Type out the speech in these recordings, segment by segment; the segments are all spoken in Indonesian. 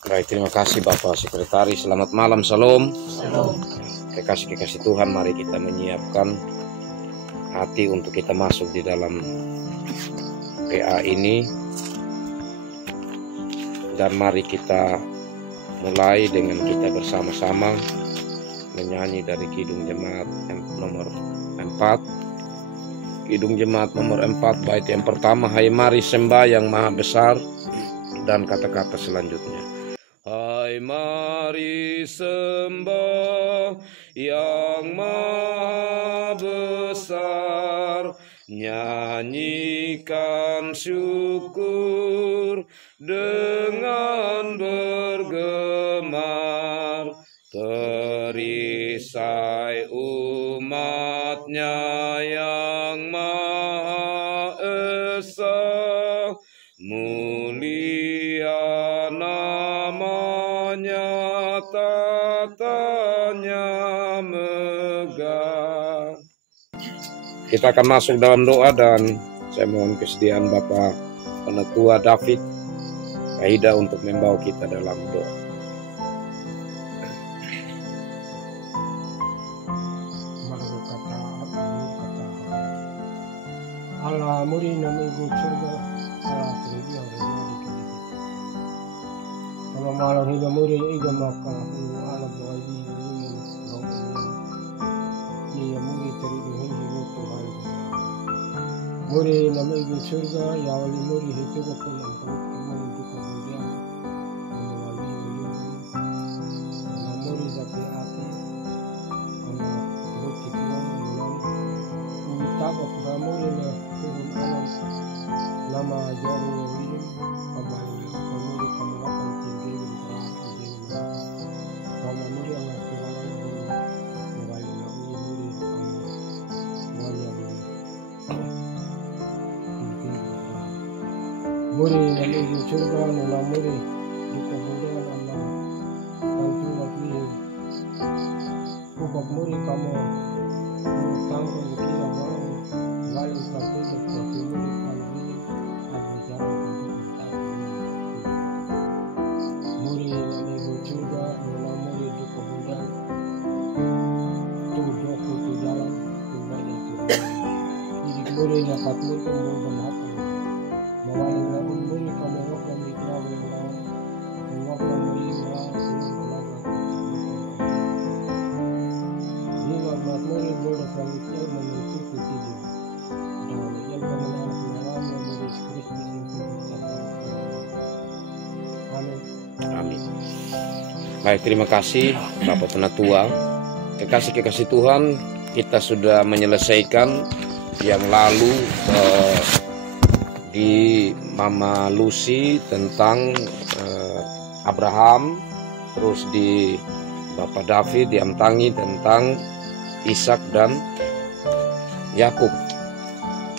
Baik, terima kasih Bapak Sekretaris. Selamat malam, Salam. Shalom. Kekasih-kekasih Tuhan, mari kita menyiapkan hati untuk kita masuk di dalam PA ini. Dan mari kita mulai dengan kita bersama-sama menyanyi dari Kidung Jemaat nomor 4. Kidung Jemaat nomor 4, bait yang pertama, Hai mari sembah yang maha besar, dan kata-kata selanjutnya. Hai mari sembah yang maha besar, nyanyikan syukur dengan bergemar, perisai umatnya yang maha esa, mulia namanya, tatanya megah. Kita akan masuk dalam doa, dan saya mohon kesediaan Bapak Penatua David Aida untuk membawa kita dalam doa. Allah muri nama ibu surga, Allah teribi hari ini kali. Kalau malam ini muri iga maka Allah bagi ini ni muri teribi ini itu hari. Muri nama ibu surga, ya wali muri itu bukan untuk muri itu kemudian wali ini. Muri tapi apa? Allah roti kuang bulan. Tabak muri na nama jari ini kembali kembali kembali tinggi nama muri yang kembali kembali muri nama surga nama muri duka kemudian Allah tentu lagi buka muri kamu tanggung kira mau lain satu seperti muri dapat mutu bermakan, mawali laun muri kamu wakam ikraw yang lawan, wakam muri lawan lawan. Lima mat muri bola kalian memiliki ketiga. Dan yang mengenal kenalan muri Kristus yang kita. Amin. Amin. Baik, terima kasih Bapak Penatua. Kekasih-kekasih Tuhan, kita sudah menyelesaikan yang lalu di Mama Lucy tentang Abraham, terus di Bapak David diamtangi tentang Ishak dan Yakub,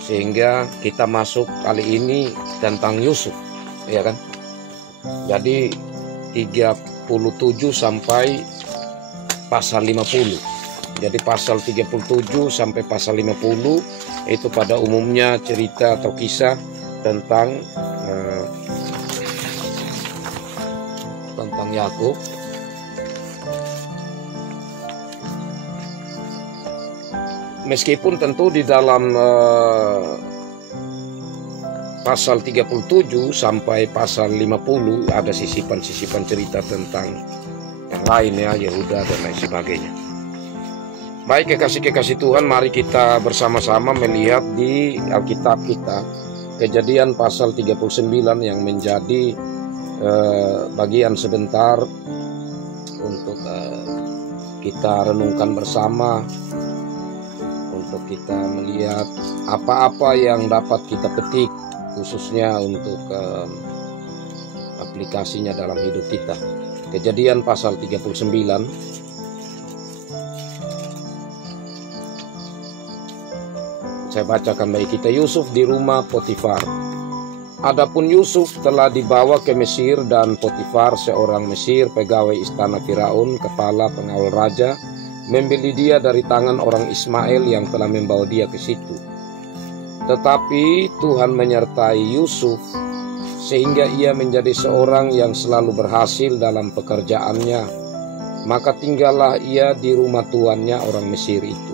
sehingga kita masuk kali ini tentang Yusuf, ya kan? Jadi 37 sampai pasal 50. Jadi pasal 37 sampai pasal 50 itu pada umumnya cerita atau kisah tentang Yakub. Meskipun tentu di dalam pasal 37 sampai pasal 50 ada sisipan-sisipan cerita tentang yang lain, ya, Yehuda dan lain sebagainya. Baik, kekasih-kekasih Tuhan, mari kita bersama-sama melihat di Alkitab kita Kejadian pasal 39 yang menjadi bagian sebentar untuk kita renungkan bersama, untuk kita melihat apa-apa yang dapat kita petik khususnya untuk aplikasinya dalam hidup kita. Kejadian pasal 39. Saya bacakan bagi kita. Yusuf di rumah Potifar. Adapun Yusuf telah dibawa ke Mesir, dan Potifar seorang Mesir, pegawai istana Firaun, kepala pengawal raja, membeli dia dari tangan orang Ismail yang telah membawa dia ke situ. Tetapi Tuhan menyertai Yusuf sehingga ia menjadi seorang yang selalu berhasil dalam pekerjaannya. Maka tinggallah ia di rumah tuannya orang Mesir itu.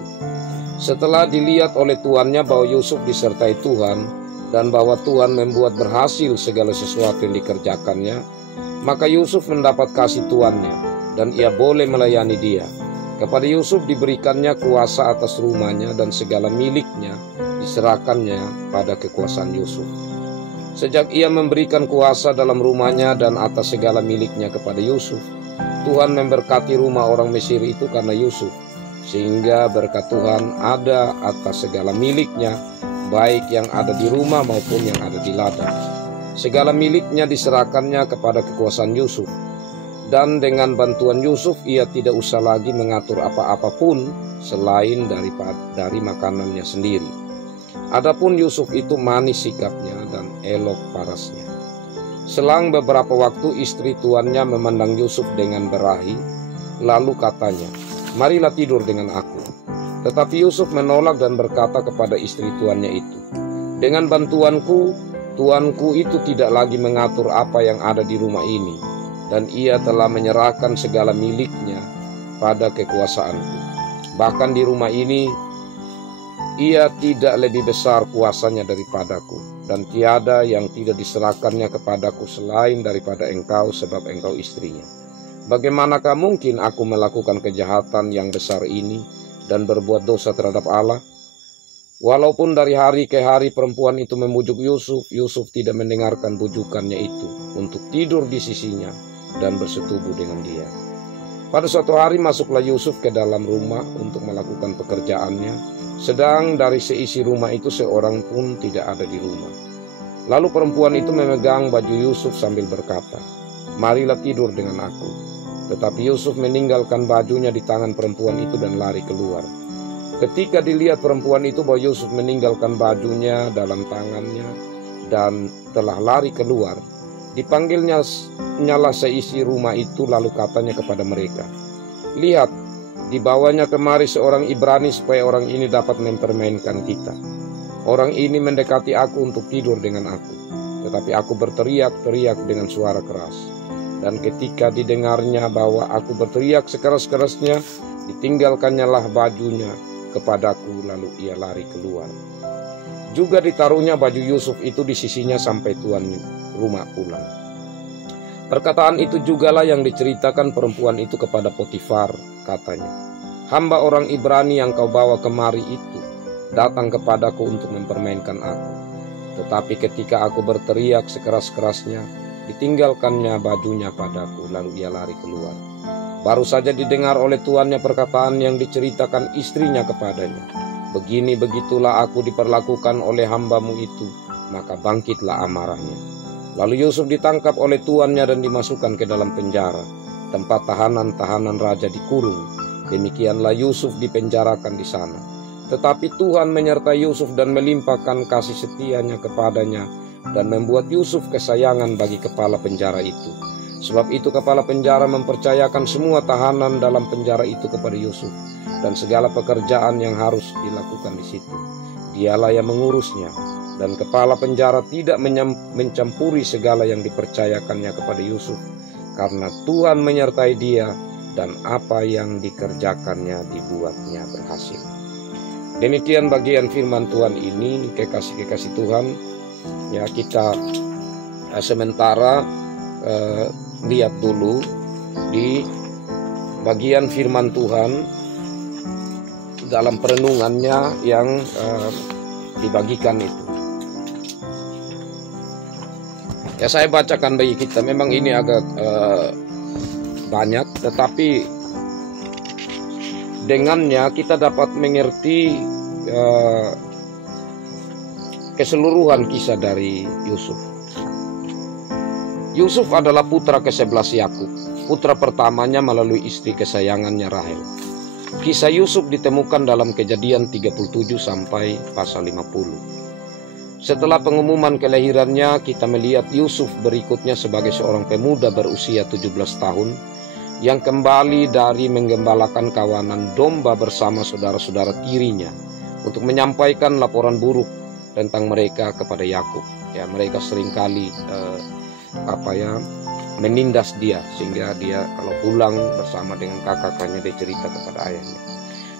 Setelah dilihat oleh tuannya bahwa Yusuf disertai Tuhan dan bahwa Tuhan membuat berhasil segala sesuatu yang dikerjakannya, maka Yusuf mendapat kasih tuannya dan ia boleh melayani dia. Kepada Yusuf diberikannya kuasa atas rumahnya dan segala miliknya diserahkannya pada kekuasaan Yusuf. Sejak ia memberikan kuasa dalam rumahnya dan atas segala miliknya kepada Yusuf, Tuhan memberkati rumah orang Mesir itu karena Yusuf, sehingga berkat Tuhan ada atas segala miliknya, baik yang ada di rumah maupun yang ada di ladang. Segala miliknya diserahkannya kepada kekuasaan Yusuf, dan dengan bantuan Yusuf ia tidak usah lagi mengatur apa-apapun selain dari makanannya sendiri. Adapun Yusuf itu manis sikapnya dan elok parasnya. Selang beberapa waktu istri tuannya memandang Yusuf dengan berahi, lalu katanya, "Marilah tidur dengan aku." Tetapi Yusuf menolak dan berkata kepada istri tuannya itu, "Dengan bantuanku, tuanku itu tidak lagi mengatur apa yang ada di rumah ini, dan ia telah menyerahkan segala miliknya pada kekuasaanku. Bahkan di rumah ini, ia tidak lebih besar kuasanya daripadaku, dan tiada yang tidak diserahkannya kepadaku selain daripada engkau, sebab engkau istrinya. Bagaimanakah mungkin aku melakukan kejahatan yang besar ini dan berbuat dosa terhadap Allah?" Walaupun dari hari ke hari perempuan itu memujuk Yusuf, Yusuf tidak mendengarkan bujukannya itu untuk tidur di sisinya dan bersetubuh dengan dia. Pada suatu hari masuklah Yusuf ke dalam rumah untuk melakukan pekerjaannya, sedang dari seisi rumah itu seorang pun tidak ada di rumah. Lalu perempuan itu memegang baju Yusuf sambil berkata, "Marilah tidur dengan aku." Tetapi Yusuf meninggalkan bajunya di tangan perempuan itu dan lari keluar. Ketika dilihat perempuan itu bahwa Yusuf meninggalkan bajunya dalam tangannya dan telah lari keluar, dipanggilnya nyala seisi rumah itu, lalu katanya kepada mereka, "Lihat, dibawanya kemari seorang Ibrani supaya orang ini dapat mempermainkan kita. Orang ini mendekati aku untuk tidur dengan aku, tetapi aku berteriak-teriak dengan suara keras. Dan ketika didengarnya bahwa aku berteriak sekeras-kerasnya, ditinggalkannya lah bajunya kepadaku, lalu ia lari keluar. Juga ditaruhnya baju Yusuf itu di sisinya sampai tuan rumah pulang." Perkataan itu jugalah yang diceritakan perempuan itu kepada Potifar, katanya, "Hamba orang Ibrani yang kau bawa kemari itu datang kepadaku untuk mempermainkan aku. Tetapi ketika aku berteriak sekeras-kerasnya, ditinggalkannya bajunya padaku, lalu ia lari keluar." Baru saja didengar oleh tuannya perkataan yang diceritakan istrinya kepadanya, "Begini begitulah aku diperlakukan oleh hambamu itu," maka bangkitlah amarahnya. Lalu Yusuf ditangkap oleh tuannya dan dimasukkan ke dalam penjara, tempat tahanan-tahanan raja dikurung. Demikianlah Yusuf dipenjarakan di sana. Tetapi Tuhan menyertai Yusuf dan melimpahkan kasih setianya kepadanya dan membuat Yusuf kesayangan bagi kepala penjara itu. Sebab itu kepala penjara mempercayakan semua tahanan dalam penjara itu kepada Yusuf dan segala pekerjaan yang harus dilakukan di situ. Dialah yang mengurusnya, dan kepala penjara tidak mencampuri segala yang dipercayakannya kepada Yusuf, karena Tuhan menyertai dia dan apa yang dikerjakannya dibuatnya berhasil. Demikian bagian firman Tuhan ini, kekasih-kekasih Tuhan. Ya, kita sementara lihat dulu di bagian firman Tuhan dalam perenungannya yang dibagikan itu. Ya, saya bacakan bagi kita. Memang ini agak banyak, tetapi dengannya kita dapat mengerti keseluruhan kisah dari Yusuf. Yusuf adalah putra ke-11 Yakub, putra pertamanya melalui istri kesayangannya Rahel. Kisah Yusuf ditemukan dalam Kejadian 37 sampai pasal 50. Setelah pengumuman kelahirannya, kita melihat Yusuf berikutnya sebagai seorang pemuda berusia 17 tahun yang kembali dari menggembalakan kawanan domba bersama saudara-saudara tirinya untuk menyampaikan laporan buruk tentang mereka kepada Yakub. Ya, mereka seringkali menindas dia, sehingga dia kalau pulang bersama dengan kakaknya dia cerita kepada ayahnya.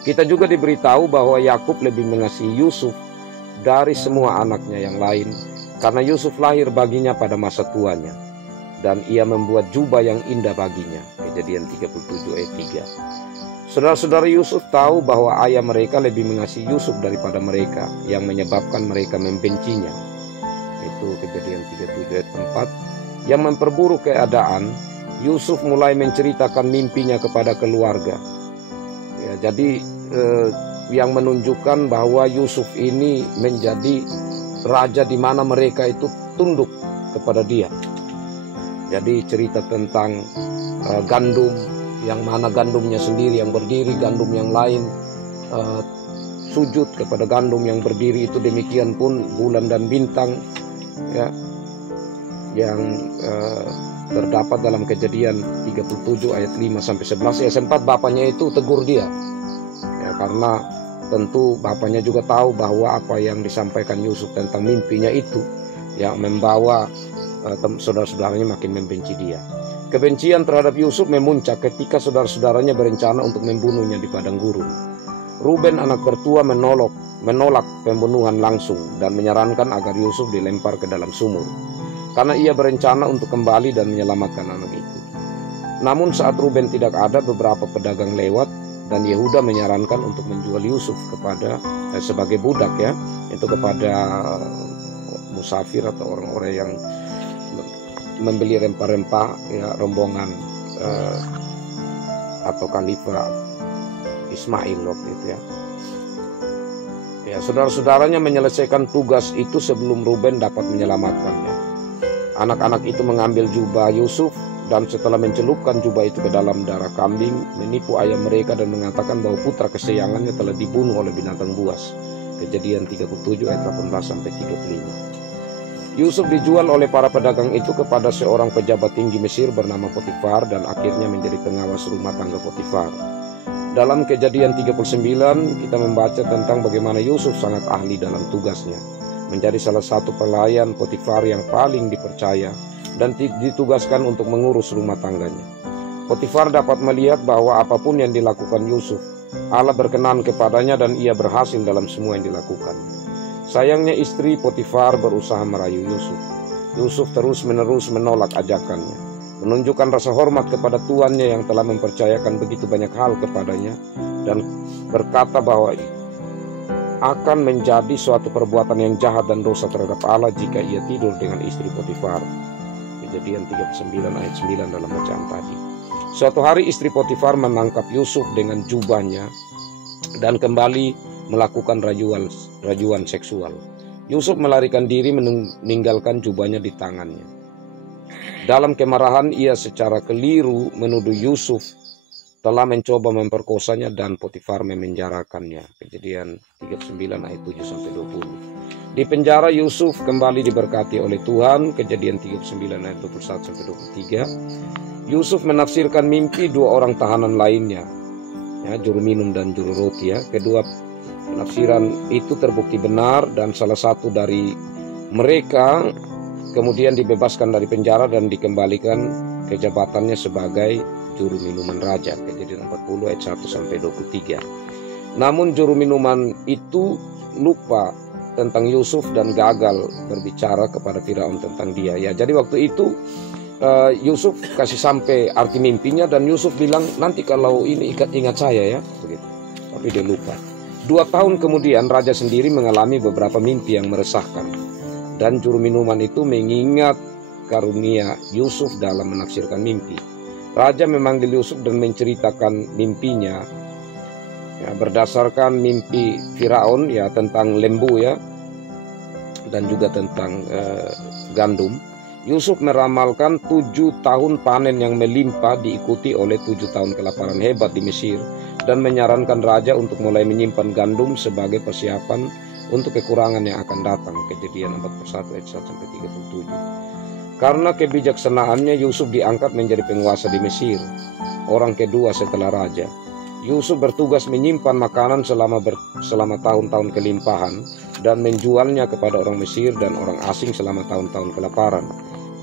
Kita juga diberitahu bahwa Yakub lebih mengasihi Yusuf dari semua anaknya yang lain, karena Yusuf lahir baginya pada masa tuanya, dan ia membuat jubah yang indah baginya. Kejadian 37 ayat 3. Saudara-saudara Yusuf tahu bahwa ayah mereka lebih mengasihi Yusuf daripada mereka, yang menyebabkan mereka membencinya. Itu Kejadian 37 ayat 4. Yang memperburuk keadaan, Yusuf mulai menceritakan mimpinya kepada keluarga. Ya, jadi yang menunjukkan bahwa Yusuf ini menjadi raja di mana mereka itu tunduk kepada dia. Jadi cerita tentang gandum, yang mana gandumnya sendiri yang berdiri, gandum yang lain sujud kepada gandum yang berdiri itu. Demikian pun bulan dan bintang, ya, yang terdapat dalam Kejadian 37 ayat 5-11. Ya, sempat bapaknya itu tegur dia, ya, karena tentu bapaknya juga tahu bahwa apa yang disampaikan Yusuf tentang mimpinya itu yang membawa saudara-saudaranya makin membenci dia. Kebencian terhadap Yusuf memuncak ketika saudara-saudaranya berencana untuk membunuhnya di padang gurun. Ruben, anak tertua, menolak pembunuhan langsung dan menyarankan agar Yusuf dilempar ke dalam sumur, karena ia berencana untuk kembali dan menyelamatkan anak itu. Namun saat Ruben tidak ada, beberapa pedagang lewat dan Yehuda menyarankan untuk menjual Yusuf kepada sebagai budak, ya, itu kepada musafir atau orang-orang yang membeli rempah-rempah, ya, rombongan atau khalifah Ismail waktu itu, ya. Ya, saudara-saudaranya menyelesaikan tugas itu sebelum Ruben dapat menyelamatkannya. Anak-anak itu mengambil jubah Yusuf dan setelah mencelupkan jubah itu ke dalam darah kambing, menipu ayah mereka dan mengatakan bahwa putra kesayangannya telah dibunuh oleh binatang buas. Kejadian 37 ayat 18-35. Yusuf dijual oleh para pedagang itu kepada seorang pejabat tinggi Mesir bernama Potifar dan akhirnya menjadi pengawas rumah tangga Potifar. Dalam Kejadian 39 kita membaca tentang bagaimana Yusuf sangat ahli dalam tugasnya, menjadi salah satu pelayan Potifar yang paling dipercaya dan ditugaskan untuk mengurus rumah tangganya. Potifar dapat melihat bahwa apapun yang dilakukan Yusuf, Allah berkenan kepadanya dan ia berhasil dalam semua yang dilakukan. Sayangnya istri Potifar berusaha merayu Yusuf. Yusuf terus-menerus menolak ajakannya, menunjukkan rasa hormat kepada tuannya yang telah mempercayakan begitu banyak hal kepadanya, dan berkata bahwa akan menjadi suatu perbuatan yang jahat dan dosa terhadap Allah jika ia tidur dengan istri Potifar. Kejadian 39 ayat 9 dalam bacaan tadi. Suatu hari istri Potifar menangkap Yusuf dengan jubahnya dan kembali melakukan rayuan seksual. Yusuf melarikan diri meninggalkan jubahnya di tangannya. Dalam kemarahan ia secara keliru menuduh Yusuf telah mencoba memperkosanya dan Potifar memenjarakannya. Kejadian 39 ayat 7-20. Di penjara Yusuf kembali diberkati oleh Tuhan. Kejadian 39 ayat 21-23. Yusuf menafsirkan mimpi dua orang tahanan lainnya, ya, juru minum dan juru roti, ya. Kedua penafsiran itu terbukti benar dan salah satu dari mereka kemudian dibebaskan dari penjara dan dikembalikan ke jabatannya sebagai juru minuman raja. Kejadian 40 ayat 1-23. Namun juru minuman itu lupa tentang Yusuf dan gagal berbicara kepada Firaun tentang dia, ya. Jadi waktu itu Yusuf kasih sampai arti mimpinya dan Yusuf bilang, nanti kalau ini ingat saya, ya, begitu. Tapi dia lupa. 2 tahun kemudian raja sendiri mengalami beberapa mimpi yang meresahkan, dan juru minuman itu mengingat karunia Yusuf dalam menafsirkan mimpi. Raja memanggil Yusuf dan menceritakan mimpinya, ya, berdasarkan mimpi Firaun, ya, tentang lembu, ya, dan juga tentang gandum. Yusuf meramalkan 7 tahun panen yang melimpah diikuti oleh 7 tahun kelaparan hebat di Mesir, dan menyarankan raja untuk mulai menyimpan gandum sebagai persiapan untuk kekurangan yang akan datang. Kejadian 41 ayat 1-37. Karena kebijaksanaannya Yusuf diangkat menjadi penguasa di Mesir, orang kedua setelah raja. Yusuf bertugas menyimpan makanan selama tahun-tahun kelimpahan dan menjualnya kepada orang Mesir dan orang asing selama tahun-tahun kelaparan.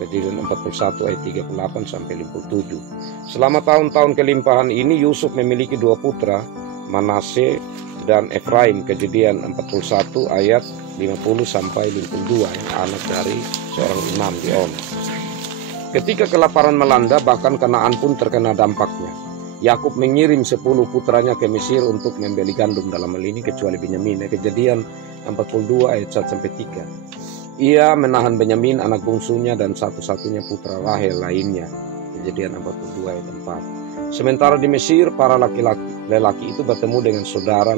Kejadian 41 ayat 38 sampai 57. Selama tahun-tahun kelimpahan ini Yusuf memiliki dua putra, Manasye dan Efraim. Kejadian 41 ayat 50 sampai 52, anak dari seorang imam di Ono. Ketika kelaparan melanda, bahkan Kanaan pun terkena dampaknya. Yakub mengirim 10 putranya ke Mesir untuk membeli gandum, dalam hal ini kecuali Benyamin. Kejadian 42 ayat 1 sampai 3. Ia menahan Benyamin anak bungsunya dan satu-satunya putra Rahel lainnya. Kejadian 42 ayat 4. Sementara di Mesir, para lelaki itu bertemu dengan saudara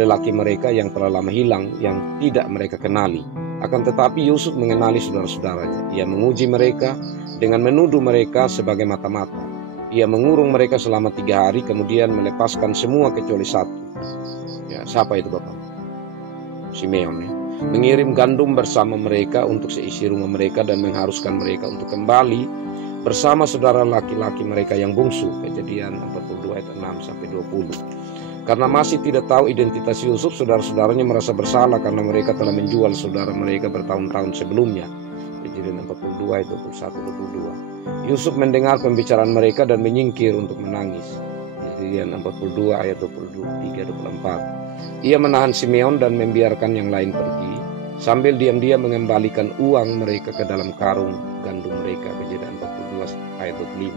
lelaki mereka yang telah lama hilang, yang tidak mereka kenali. Akan tetapi Yusuf mengenali saudara-saudaranya. Ia menguji mereka dengan menuduh mereka sebagai mata-mata. Ia mengurung mereka selama 3 hari, kemudian melepaskan semua kecuali satu. Ya, siapa itu Bapak? Simeon, ya. Mengirim gandum bersama mereka untuk seisi rumah mereka dan mengharuskan mereka untuk kembali bersama saudara laki-laki mereka yang bungsu. Kejadian 42 ayat 6 sampai 20. Karena masih tidak tahu identitas Yusuf, saudara-saudaranya merasa bersalah karena mereka telah menjual saudara mereka bertahun-tahun sebelumnya. Kejadian 42 ayat 21-22. Yusuf mendengar pembicaraan mereka dan menyingkir untuk menangis. Kejadian 42 ayat 23-24. Ia menahan Simeon dan membiarkan yang lain pergi, sambil diam-diam mengembalikan uang mereka ke dalam karung gandum mereka. Kejadian 42 ayat 25.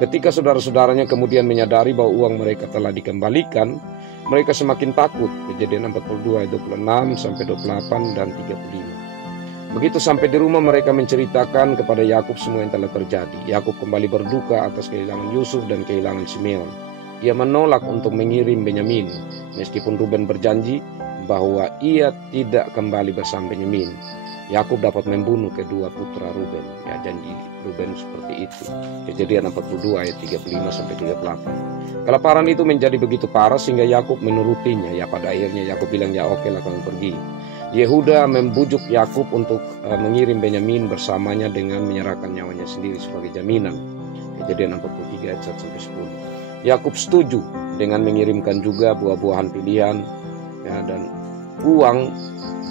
Ketika saudara-saudaranya kemudian menyadari bahwa uang mereka telah dikembalikan, mereka semakin takut. Kejadian 42 ayat 26 sampai 28 dan 35. Begitu sampai di rumah, mereka menceritakan kepada Yakub semua yang telah terjadi. Yakub kembali berduka atas kehilangan Yusuf dan kehilangan Simeon. Ia menolak untuk mengirim Benyamin, meskipun Ruben berjanji bahwa ia tidak kembali bersama Benyamin. Yakub dapat membunuh kedua putra Ruben. Ya, janji Ruben seperti itu. Kejadian 42 ayat 35 sampai 38. Kelaparan itu menjadi begitu parah sehingga Yakub menurutinya. Ya, pada akhirnya Yakub bilang, ya oke lah kamu pergi. Yehuda membujuk Yakub untuk mengirim Benyamin bersamanya dengan menyerahkan nyawanya sendiri sebagai jaminan. Kejadian 43 ayat 1 sampai 10. Yakub setuju dengan mengirimkan juga buah-buahan pilihan, ya, dan uang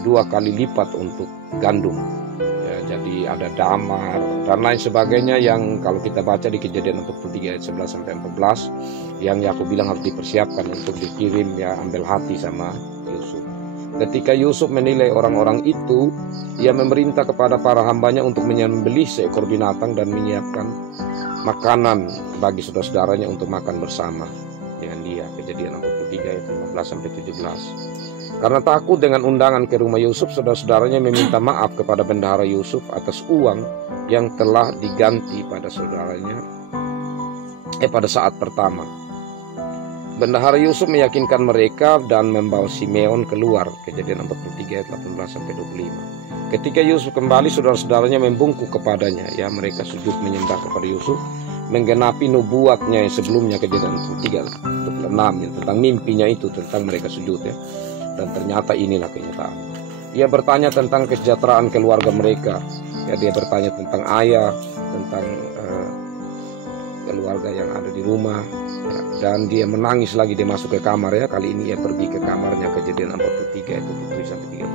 2 kali lipat untuk gandum. Ya, jadi ada damar dan lain sebagainya yang kalau kita baca di Kejadian 43 ayat 11 sampai 14 yang Yakub bilang harus dipersiapkan untuk dikirim, ya, ambil hati sama Yusuf. Ketika Yusuf menilai orang-orang itu, ia memerintah kepada para hambanya untuk menyembelih seekor binatang dan menyiapkan makanan bagi saudara-saudaranya untuk makan bersama dengan dia. Kejadian 43 ayat 15 sampai 17. Karena takut dengan undangan ke rumah Yusuf, saudara-saudaranya meminta maaf kepada bendahara Yusuf atas uang yang telah diganti pada saudaranya pada saat pertama. Bendahara Yusuf meyakinkan mereka dan membawa Simeon keluar. Kejadian 43 ayat 18 sampai 25. Ketika Yusuf kembali, saudara-saudaranya membungkuk kepadanya. Ya, mereka sujud menyembah kepada Yusuf, menggenapi nubuatnya yang sebelumnya. Kejadian 43 26 yang tentang mimpinya itu, tentang mereka sujud, ya. Dan ternyata inilah kenyataan. Ia bertanya tentang kesejahteraan keluarga mereka. Ya, dia bertanya tentang ayah, tentang keluarga yang ada di rumah. Ya, dan dia menangis lagi. Dia masuk ke kamar, ya. Kali ini ia pergi ke kamarnya. Kejadian 43 ayat 27 sampai 30.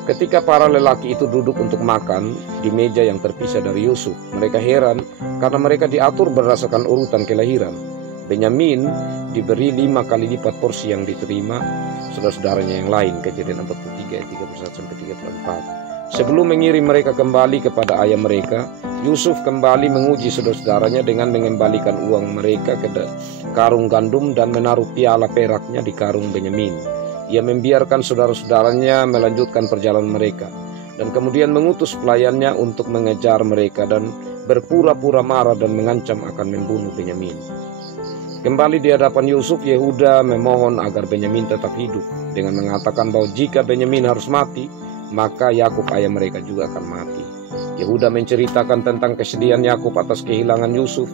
Ketika para lelaki itu duduk untuk makan di meja yang terpisah dari Yusuf, mereka heran karena mereka diatur berdasarkan urutan kelahiran. Benyamin diberi 5 kali lipat porsi yang diterima saudara-saudaranya yang lain. Kejadian 43 ayat 31 sampai 34. Sebelum mengirim mereka kembali kepada ayah mereka, Yusuf kembali menguji saudara-saudaranya dengan mengembalikan uang mereka ke karung gandum dan menaruh piala peraknya di karung Benyamin. Ia membiarkan saudara-saudaranya melanjutkan perjalanan mereka dan kemudian mengutus pelayannya untuk mengejar mereka dan berpura-pura marah dan mengancam akan membunuh Benyamin. Kembali di hadapan Yusuf, Yehuda memohon agar Benyamin tetap hidup dengan mengatakan bahwa jika Benyamin harus mati, maka Yakub ayah mereka juga akan mati. Yehuda menceritakan tentang kesedihan Yakub atas kehilangan Yusuf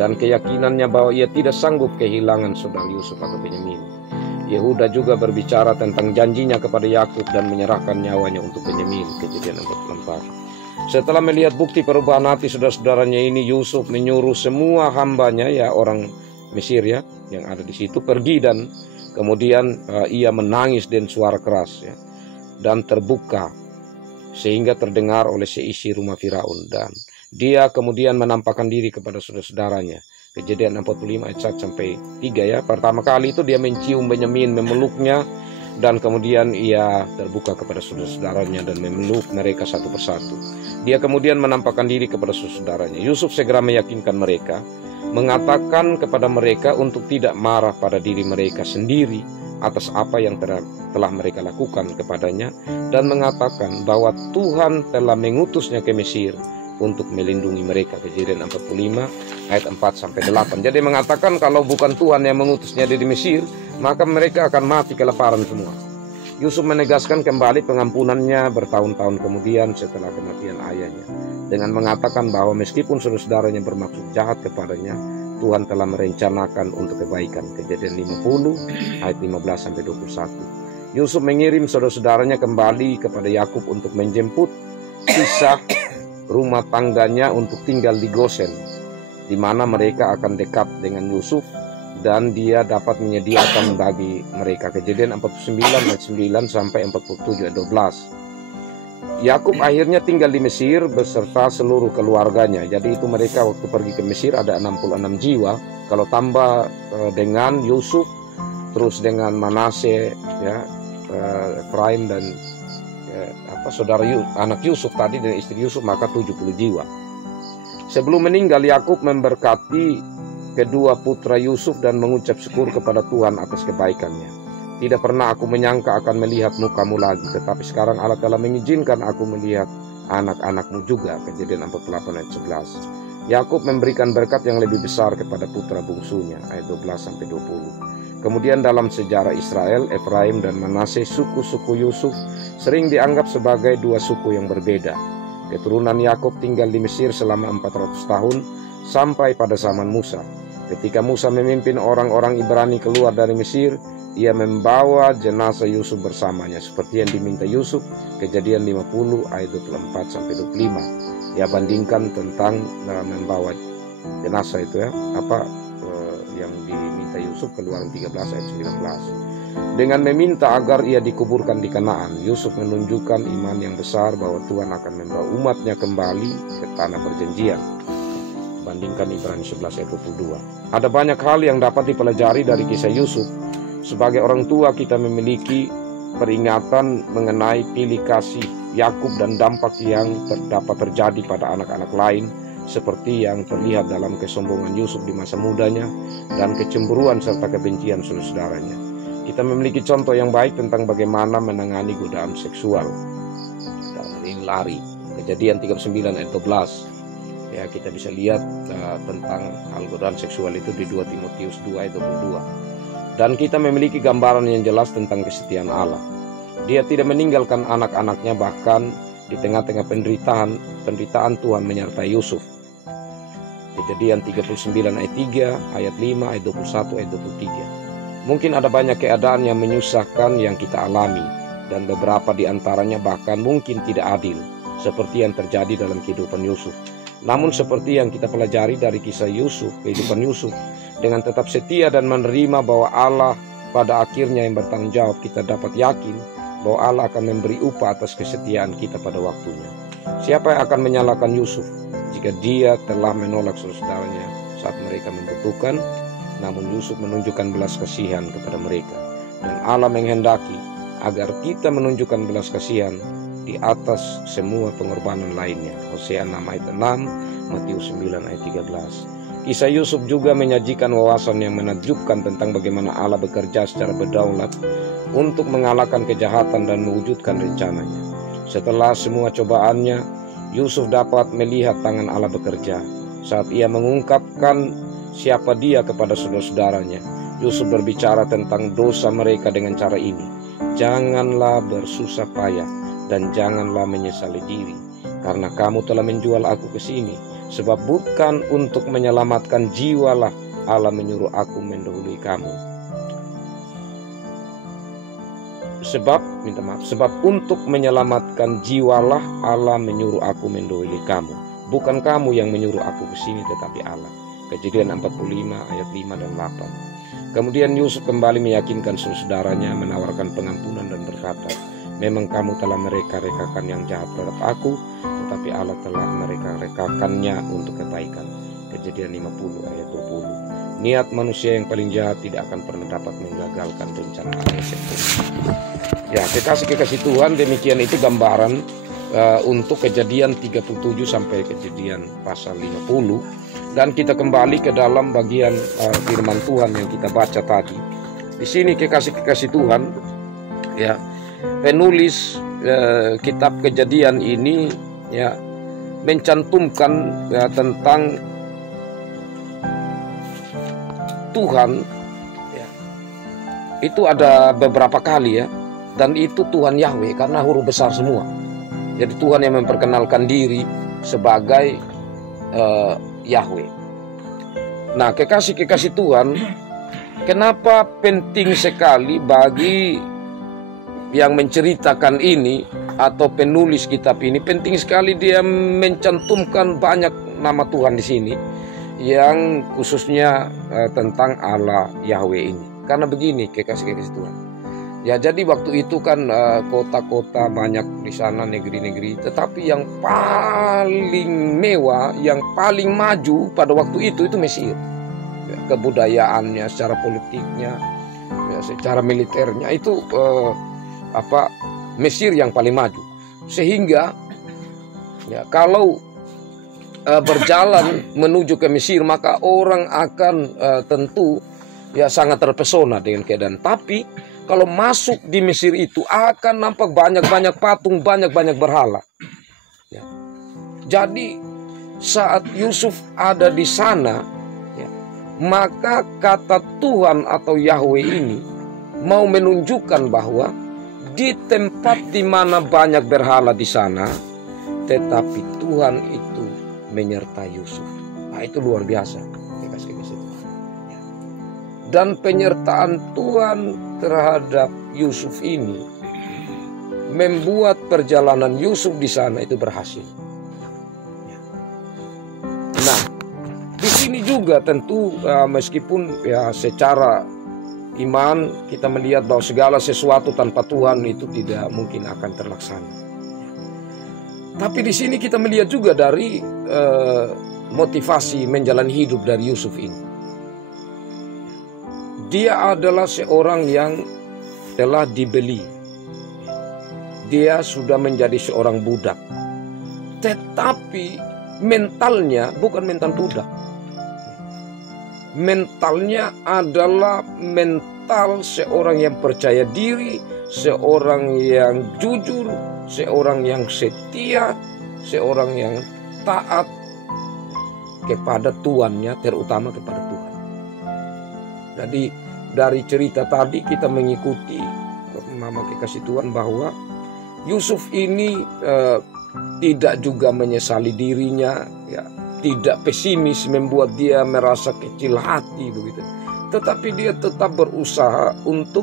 dan keyakinannya bahwa ia tidak sanggup kehilangan saudara Yusuf atau Benyamin. Yehuda juga berbicara tentang janjinya kepada Yakub dan menyerahkan nyawanya untuk Benyamin. Kejadian 44. Setelah melihat bukti perubahan hati saudara-saudaranya ini, Yusuf menyuruh semua hambanya, ya orang Mesir, ya, yang ada di situ pergi, dan kemudian ia menangis dengan suara keras, ya, dan terbuka sehingga terdengar oleh seisi rumah Firaun, dan dia kemudian menampakkan diri kepada saudara-saudaranya. Kejadian 45 ayat 1 sampai 3, ya. Pertama kali itu dia mencium Benyamin, memeluknya, dan kemudian ia terbuka kepada saudara-saudaranya dan memeluk mereka satu persatu. Dia kemudian menampakkan diri kepada saudara-saudaranya. Yusuf segera meyakinkan mereka, mengatakan kepada mereka untuk tidak marah pada diri mereka sendiri atas apa yang telah mereka lakukan kepadanya, dan mengatakan bahwa Tuhan telah mengutusnya ke Mesir untuk melindungi mereka. Kejadian 45 ayat 4 sampai 8. Jadi mengatakan kalau bukan Tuhan yang mengutusnya dari Mesir, maka mereka akan mati kelaparan semua. Yusuf menegaskan kembali pengampunannya bertahun-tahun kemudian setelah kematian ayahnya, dengan mengatakan bahwa meskipun saudara-saudaranya bermaksud jahat kepadanya, Tuhan telah merencanakan untuk kebaikan. Kejadian 50 ayat 15 sampai 21. Yusuf mengirim saudara-saudaranya kembali kepada Yakub untuk menjemput sisa rumah tangganya untuk tinggal di Gosen, di mana mereka akan dekat dengan Yusuf dan dia dapat menyediakan bagi mereka. Kejadian 49 ayat 9 sampai 47 ayat 12. Yakub akhirnya tinggal di Mesir beserta seluruh keluarganya. Jadi itu mereka waktu pergi ke Mesir ada 66 jiwa. Kalau tambah dengan Yusuf, terus dengan Manase, ya, Efraim dan saudara anak Yusuf tadi dan istri Yusuf, maka 70 jiwa. Sebelum meninggal, Yakub memberkati kedua putra Yusuf dan mengucap syukur kepada Tuhan atas kebaikannya. Tidak pernah aku menyangka akan melihat mukamu lagi, tetapi sekarang Allah telah mengizinkan aku melihat anak-anakmu juga. Kejadian 48 ayat 11. Yakub memberikan berkat yang lebih besar kepada putra bungsunya, ayat 12 sampai 20. Kemudian dalam sejarah Israel, Efraim dan Manase, suku-suku Yusuf sering dianggap sebagai dua suku yang berbeda. Keturunan Yakub tinggal di Mesir selama 400 tahun sampai pada zaman Musa. Ketika Musa memimpin orang-orang Ibrani keluar dari Mesir, ia membawa jenazah Yusuf bersamanya seperti yang diminta Yusuf. Kejadian 50 ayat 24 sampai 25. Ya, bandingkan tentang membawa jenazah itu, ya, yang diminta Yusuf, Keluaran 13 ayat 19. Dengan meminta agar ia dikuburkan di Kanaan, Yusuf menunjukkan iman yang besar bahwa Tuhan akan membawa umatnya kembali ke tanah perjanjian. Bandingkan Ibrani 11 ayat 22. Ada banyak hal yang dapat dipelajari dari kisah Yusuf. Sebagai orang tua, kita memiliki peringatan mengenai pilih kasih Yakub dan dampak yang dapat terjadi pada anak-anak lain, seperti yang terlihat dalam kesombongan Yusuf di masa mudanya dan kecemburuan serta kebencian saudara-saudaranya. Kita memiliki contoh yang baik tentang bagaimana menangani godaan seksual. Dalam ini lari, Kejadian 39 ayat 12. Ya, kita bisa lihat tentang hal godaan seksual itu di 2 Timotius 2 ayat 22. Dan kita memiliki gambaran yang jelas tentang kesetiaan Allah. Dia tidak meninggalkan anak-anaknya, bahkan di tengah-tengah penderitaan Tuhan menyertai Yusuf. Kejadian 39 ayat 3, ayat 5, ayat 21, ayat 23. Mungkin ada banyak keadaan yang menyusahkan yang kita alami, dan beberapa di antaranya bahkan mungkin tidak adil, seperti yang terjadi dalam kehidupan Yusuf. Namun seperti yang kita pelajari dari kisah Yusuf, kehidupan Yusuf, dengan tetap setia dan menerima bahwa Allah pada akhirnya yang bertanggung jawab, kita dapat yakin bahwa Allah akan memberi upah atas kesetiaan kita pada waktunya. Siapa yang akan menyalahkan Yusuf jika dia telah menolak saudaranya saat mereka membutuhkan? Namun Yusuf menunjukkan belas kasihan kepada mereka, dan Allah menghendaki agar kita menunjukkan belas kasihan di atas semua pengorbanan lainnya. Hosea 6 ayat 6, Matius 9 ayat 13. Kisah Yusuf juga menyajikan wawasan yang menakjubkan tentang bagaimana Allah bekerja secara berdaulat untuk mengalahkan kejahatan dan mewujudkan rencananya. Setelah semua cobaannya, Yusuf dapat melihat tangan Allah bekerja. Saat ia mengungkapkan siapa dia kepada saudara-saudaranya, Yusuf berbicara tentang dosa mereka dengan cara ini: janganlah bersusah payah dan janganlah menyesali diri, karena kamu telah menjual aku ke sini. Sebab bukan untuk menyelamatkan jiwalah Allah menyuruh aku mendahului kamu. Sebab untuk menyelamatkan jiwalah Allah menyuruh aku mendahului kamu. Bukan kamu yang menyuruh aku ke sini, tetapi Allah. Kejadian 45 ayat 5 dan 8. Kemudian Yusuf kembali meyakinkan saudaranya, menawarkan pengampunan dan berkata, memang kamu telah mereka-rekakan yang jahat terhadap aku, tetapi Allah telah mereka-rekakannya untuk kebaikan. Kejadian 50 ayat 20. Niat manusia yang paling jahat tidak akan pernah dapat menggagalkan rencana Allah sempurna. Ya, kekasih Tuhan, demikian itu gambaran untuk Kejadian 37 sampai Kejadian pasal 50. Dan kita kembali ke dalam bagian firman Tuhan yang kita baca tadi. Di sini kekasih Tuhan, ya, penulis kitab Kejadian ini ya mencantumkan ya, tentang Tuhan ya, itu ada beberapa kali ya, dan itu Tuhan Yahweh karena huruf besar semua. Jadi Tuhan yang memperkenalkan diri sebagai Yahweh. Nah, kekasih Tuhan, kenapa penting sekali bagi yang menceritakan ini atau penulis kitab ini, penting sekali dia mencantumkan banyak nama Tuhan di sini, yang khususnya tentang Allah Yahweh ini. Karena begini kekasih Tuhan. Ya, jadi waktu itu kan kota-kota banyak di sana, negeri-negeri, tetapi yang paling mewah, yang paling maju pada waktu itu Mesir. Ya, kebudayaannya, secara politiknya, ya, secara militernya itu Mesir yang paling maju. Sehingga ya, kalau berjalan menuju ke Mesir, maka orang akan tentu ya sangat terpesona dengan keadaan. Tapi kalau masuk di Mesir itu akan nampak banyak-banyak patung, banyak-banyak berhala. Ya. Jadi saat Yusuf ada di sana, ya, maka kata Tuhan atau Yahweh ini mau menunjukkan bahwa di tempat di mana banyak berhala di sana, tetapi Tuhan itu menyertai Yusuf. Nah, itu luar biasa. Dan penyertaan Tuhan terhadap Yusuf ini membuat perjalanan Yusuf di sana itu berhasil. Nah, di sini juga tentu meskipun ya secara iman kita melihat bahwa segala sesuatu tanpa Tuhan itu tidak mungkin akan terlaksana. Tapi di sini kita melihat juga dari motivasi menjalani hidup dari Yusuf ini. Dia adalah seorang yang telah dibeli. Dia sudah menjadi seorang budak. Tetapi mentalnya bukan mental budak. Mentalnya adalah mental seorang yang percaya diri, seorang yang jujur, seorang yang setia, seorang yang taat kepada tuannya, terutama kepada Tuhan. Jadi dari cerita tadi kita mengikuti mama kekasih Tuhan bahwa Yusuf ini tidak juga menyesali dirinya, ya, tidak pesimis membuat dia merasa kecil hati begitu. Tetapi dia tetap berusaha untuk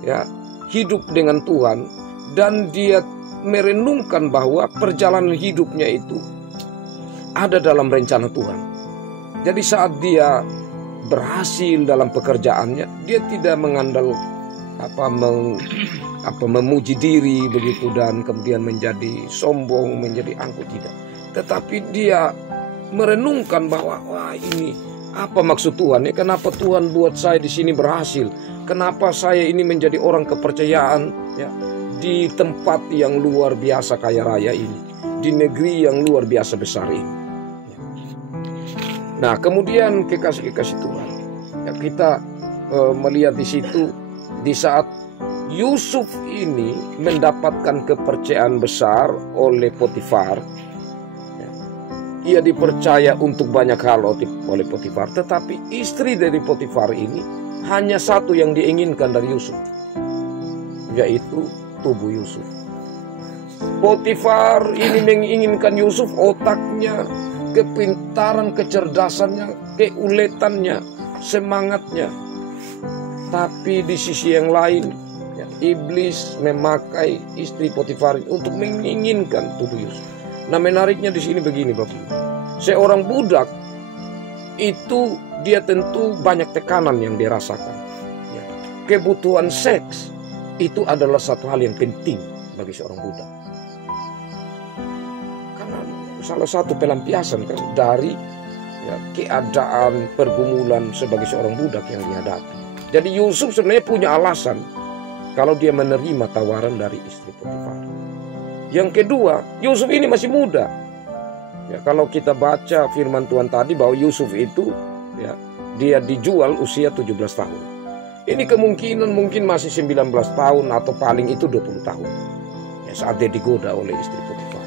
ya hidup dengan Tuhan, dan dia merenungkan bahwa perjalanan hidupnya itu ada dalam rencana Tuhan. Jadi saat dia berhasil dalam pekerjaannya, dia tidak mengandalkan memuji diri begitu dan kemudian menjadi sombong, menjadi angkuh, tidak. Tetapi dia merenungkan bahwa wah, ini apa maksud Tuhan ya? Kenapa Tuhan buat saya di sini berhasil? Kenapa saya ini menjadi orang kepercayaan ya di tempat yang luar biasa kaya raya ini, di negeri yang luar biasa besar ini? Nah, kemudian kekasih Tuhan, ya, kita melihat di situ di saat Yusuf ini mendapatkan kepercayaan besar oleh Potifar. Ya, ia dipercaya untuk banyak hal oleh Potifar, tetapi istri dari Potifar ini hanya satu yang diinginkan dari Yusuf, yaitu tubuh Yusuf. Potifar ini menginginkan Yusuf, otaknya, kepintaran, kecerdasannya, keuletannya, semangatnya. Tapi di sisi yang lain, ya, iblis memakai istri Potifar untuk menginginkan tubuh Yusuf. Nah, menariknya di sini begini, Bapak. Seorang budak itu dia tentu banyak tekanan yang dia rasakan. Ya. Kebutuhan seks itu adalah satu hal yang penting bagi seorang budak. Karena salah satu pelampiasan kan dari keadaan pergumulan sebagai seorang budak yang dihadapi. Jadi Yusuf sebenarnya punya alasan kalau dia menerima tawaran dari istri Potifar. Yang kedua, Yusuf ini masih muda. Ya, kalau kita baca firman Tuhan tadi bahwa Yusuf itu dia dijual usia 17 tahun. Ini kemungkinan mungkin masih 19 tahun atau paling itu 20 tahun. Ya, saat dia digoda oleh istri Potifar.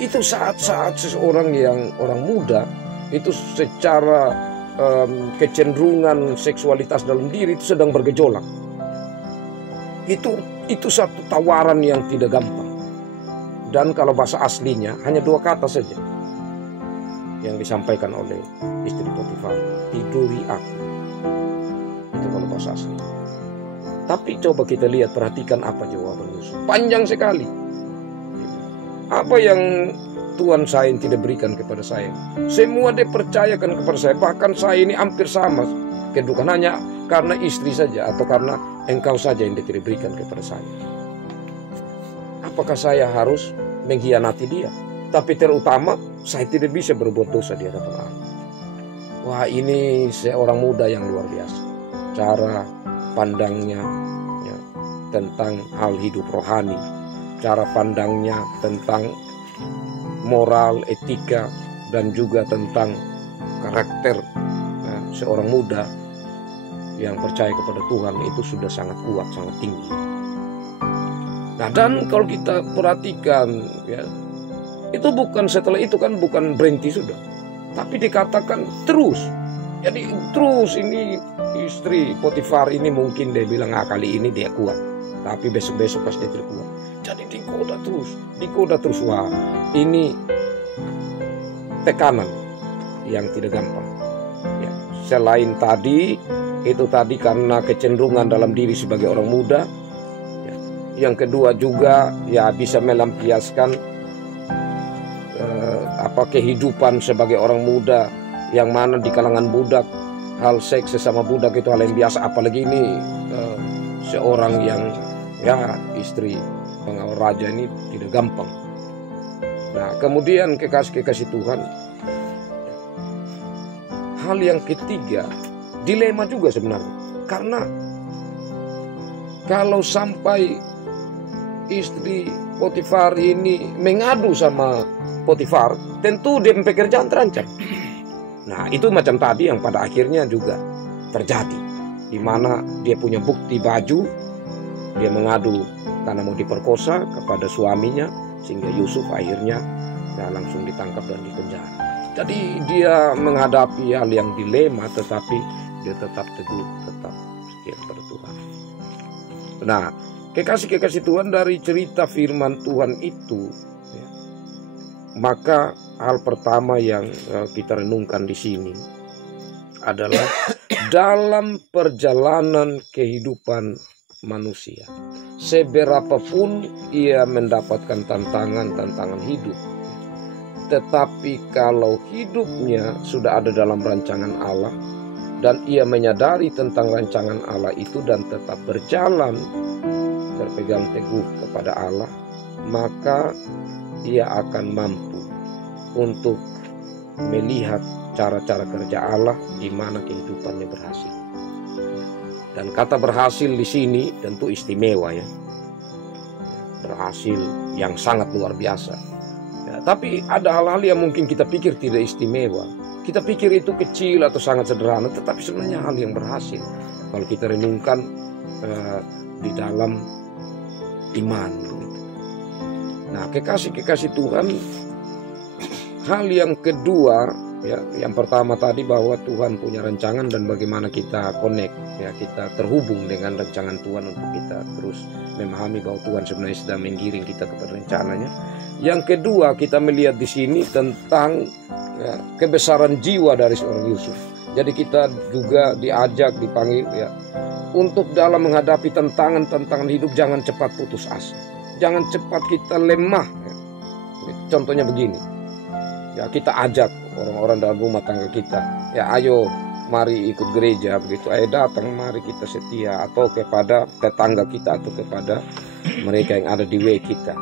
Itu saat-saat seseorang yang orang muda itu secara kecenderungan seksualitas dalam diri itu sedang bergejolak. Itu satu tawaran yang tidak gampang. Dan kalau bahasa aslinya hanya 2 kata saja yang disampaikan oleh istri Potifar, tiduri aku. Itu kalau bahasa asli. Tapi coba kita lihat, perhatikan apa jawaban Yusuf. Panjang sekali. Apa yang Tuhan saya yang tidak berikan kepada saya? Semua dia percayakan kepada saya. Bahkan saya ini hampir sama kedudukan, hanya karena istri saja atau karena engkau saja yang dia tidak berikan kepada saya. Apakah saya harus mengkhianati dia? Tapi terutama saya tidak bisa berbuat dosa di hadapan Allah. Wah, ini seorang muda yang luar biasa. Cara pandangnya tentang hal hidup rohani, cara pandangnya tentang moral, etika, dan juga tentang karakter seorang muda yang percaya kepada Tuhan itu sudah sangat kuat, sangat tinggi. Nah, dan kalau kita perhatikan itu bukan setelah itu kan bukan berhenti sudah, tapi dikatakan terus. Jadi terus ini istri Potifar ini mungkin dia bilang kali ini dia kuat, tapi besok-besok pasti dia tidak kuat. Jadi digoda terus. Wah, ini tekanan yang tidak gampang. Ya, selain itu tadi karena kecenderungan dalam diri sebagai orang muda. Ya, yang kedua juga bisa melampiaskan kehidupan sebagai orang muda, yang mana di kalangan budak hal seks sesama budak itu hal yang biasa, apalagi ini seorang yang istri pengawal raja ini tidak gampang. Nah, kemudian kekasih Tuhan, hal yang ketiga, dilema juga sebenarnya. Karena kalau sampai istri Potifar ini mengadu sama Potifar, tentu dia pekerjaan terancam. Nah, itu macam tadi yang pada akhirnya juga terjadi, di mana dia punya bukti baju, dia mengadu karena mau diperkosa kepada suaminya, sehingga Yusuf akhirnya langsung ditangkap dan dipenjara. Jadi dia menghadapi hal yang dilema, tetapi dia tetap teguh, tetap setia kepada Tuhan. Nah, kekasih Tuhan, dari cerita firman Tuhan itu, maka hal pertama yang kita renungkan di sini adalah dalam perjalanan kehidupan manusia, seberapapun ia mendapatkan tantangan hidup, tetapi kalau hidupnya sudah ada dalam rancangan Allah dan ia menyadari tentang rancangan Allah itu dan tetap berjalan berpegang teguh kepada Allah, maka ia akan mampu untuk melihat cara-cara kerja Allah di mana kehidupannya berhasil. Dan kata berhasil di sini tentu istimewa ya. Berhasil yang sangat luar biasa. Ya, tapi ada hal-hal yang mungkin kita pikir tidak istimewa. Kita pikir itu kecil atau sangat sederhana, tetapi sebenarnya hal yang berhasil kalau kita renungkan di dalam iman. Nah, kekasih Tuhan, hal yang kedua, yang pertama tadi bahwa Tuhan punya rancangan dan bagaimana kita connect, kita terhubung dengan rancangan Tuhan untuk kita terus memahami bahwa Tuhan sebenarnya sedang menggiring kita kepada rencananya. Yang kedua, kita melihat di sini tentang kebesaran jiwa dari seorang Yusuf. Jadi kita juga dipanggil untuk dalam menghadapi tantangan hidup jangan cepat putus asa, jangan cepat kita lemah. Contohnya begini, kita ajak orang-orang dalam rumah tangga kita, ayo mari ikut gereja, begitu ayo datang, mari kita setia, atau kepada tetangga kita atau kepada mereka yang ada di WA kita.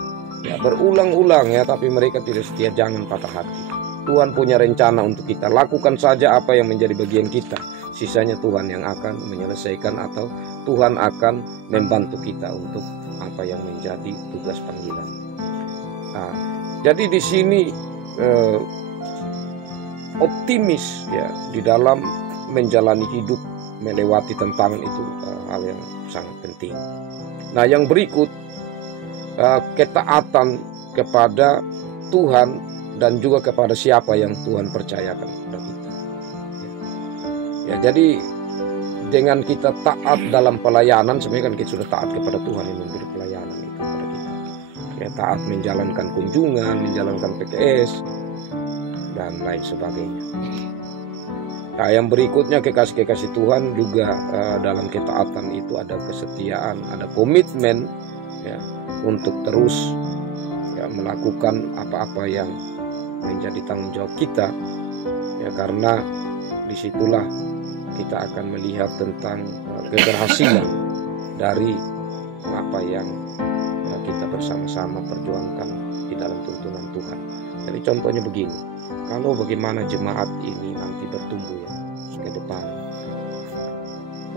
Ya, berulang-ulang ya, tapi mereka tidak setia, jangan patah hati. Tuhan punya rencana untuk kita, lakukan saja apa yang menjadi bagian kita. Sisanya Tuhan yang akan menyelesaikan, atau Tuhan akan membantu kita untuk apa yang menjadi tugas panggilan. Nah, jadi di sini optimis ya di dalam menjalani hidup, melewati tantangan itu hal yang sangat penting. Nah, yang berikut ketaatan kepada Tuhan dan juga kepada siapa yang Tuhan percayakan kepada kita. Ya, jadi dengan kita taat dalam pelayanan, sebenarnya kan kita sudah taat kepada Tuhan yang memberi pelayanan itu kepada kita. Ya, taat menjalankan kunjungan, menjalankan PKS dan lain sebagainya. Nah, yang berikutnya kekasih-kekasih Tuhan juga dalam ketaatan itu ada kesetiaan, ada komitmen ya, untuk terus ya, melakukan apa-apa yang menjadi tanggung jawab kita ya, karena disitulah kita akan melihat tentang keberhasilan dari apa yang kita bersama-sama perjuangkan di dalam tuntunan Tuhan. Jadi contohnya begini, kalau bagaimana jemaat ini nanti bertumbuh ya ke depan,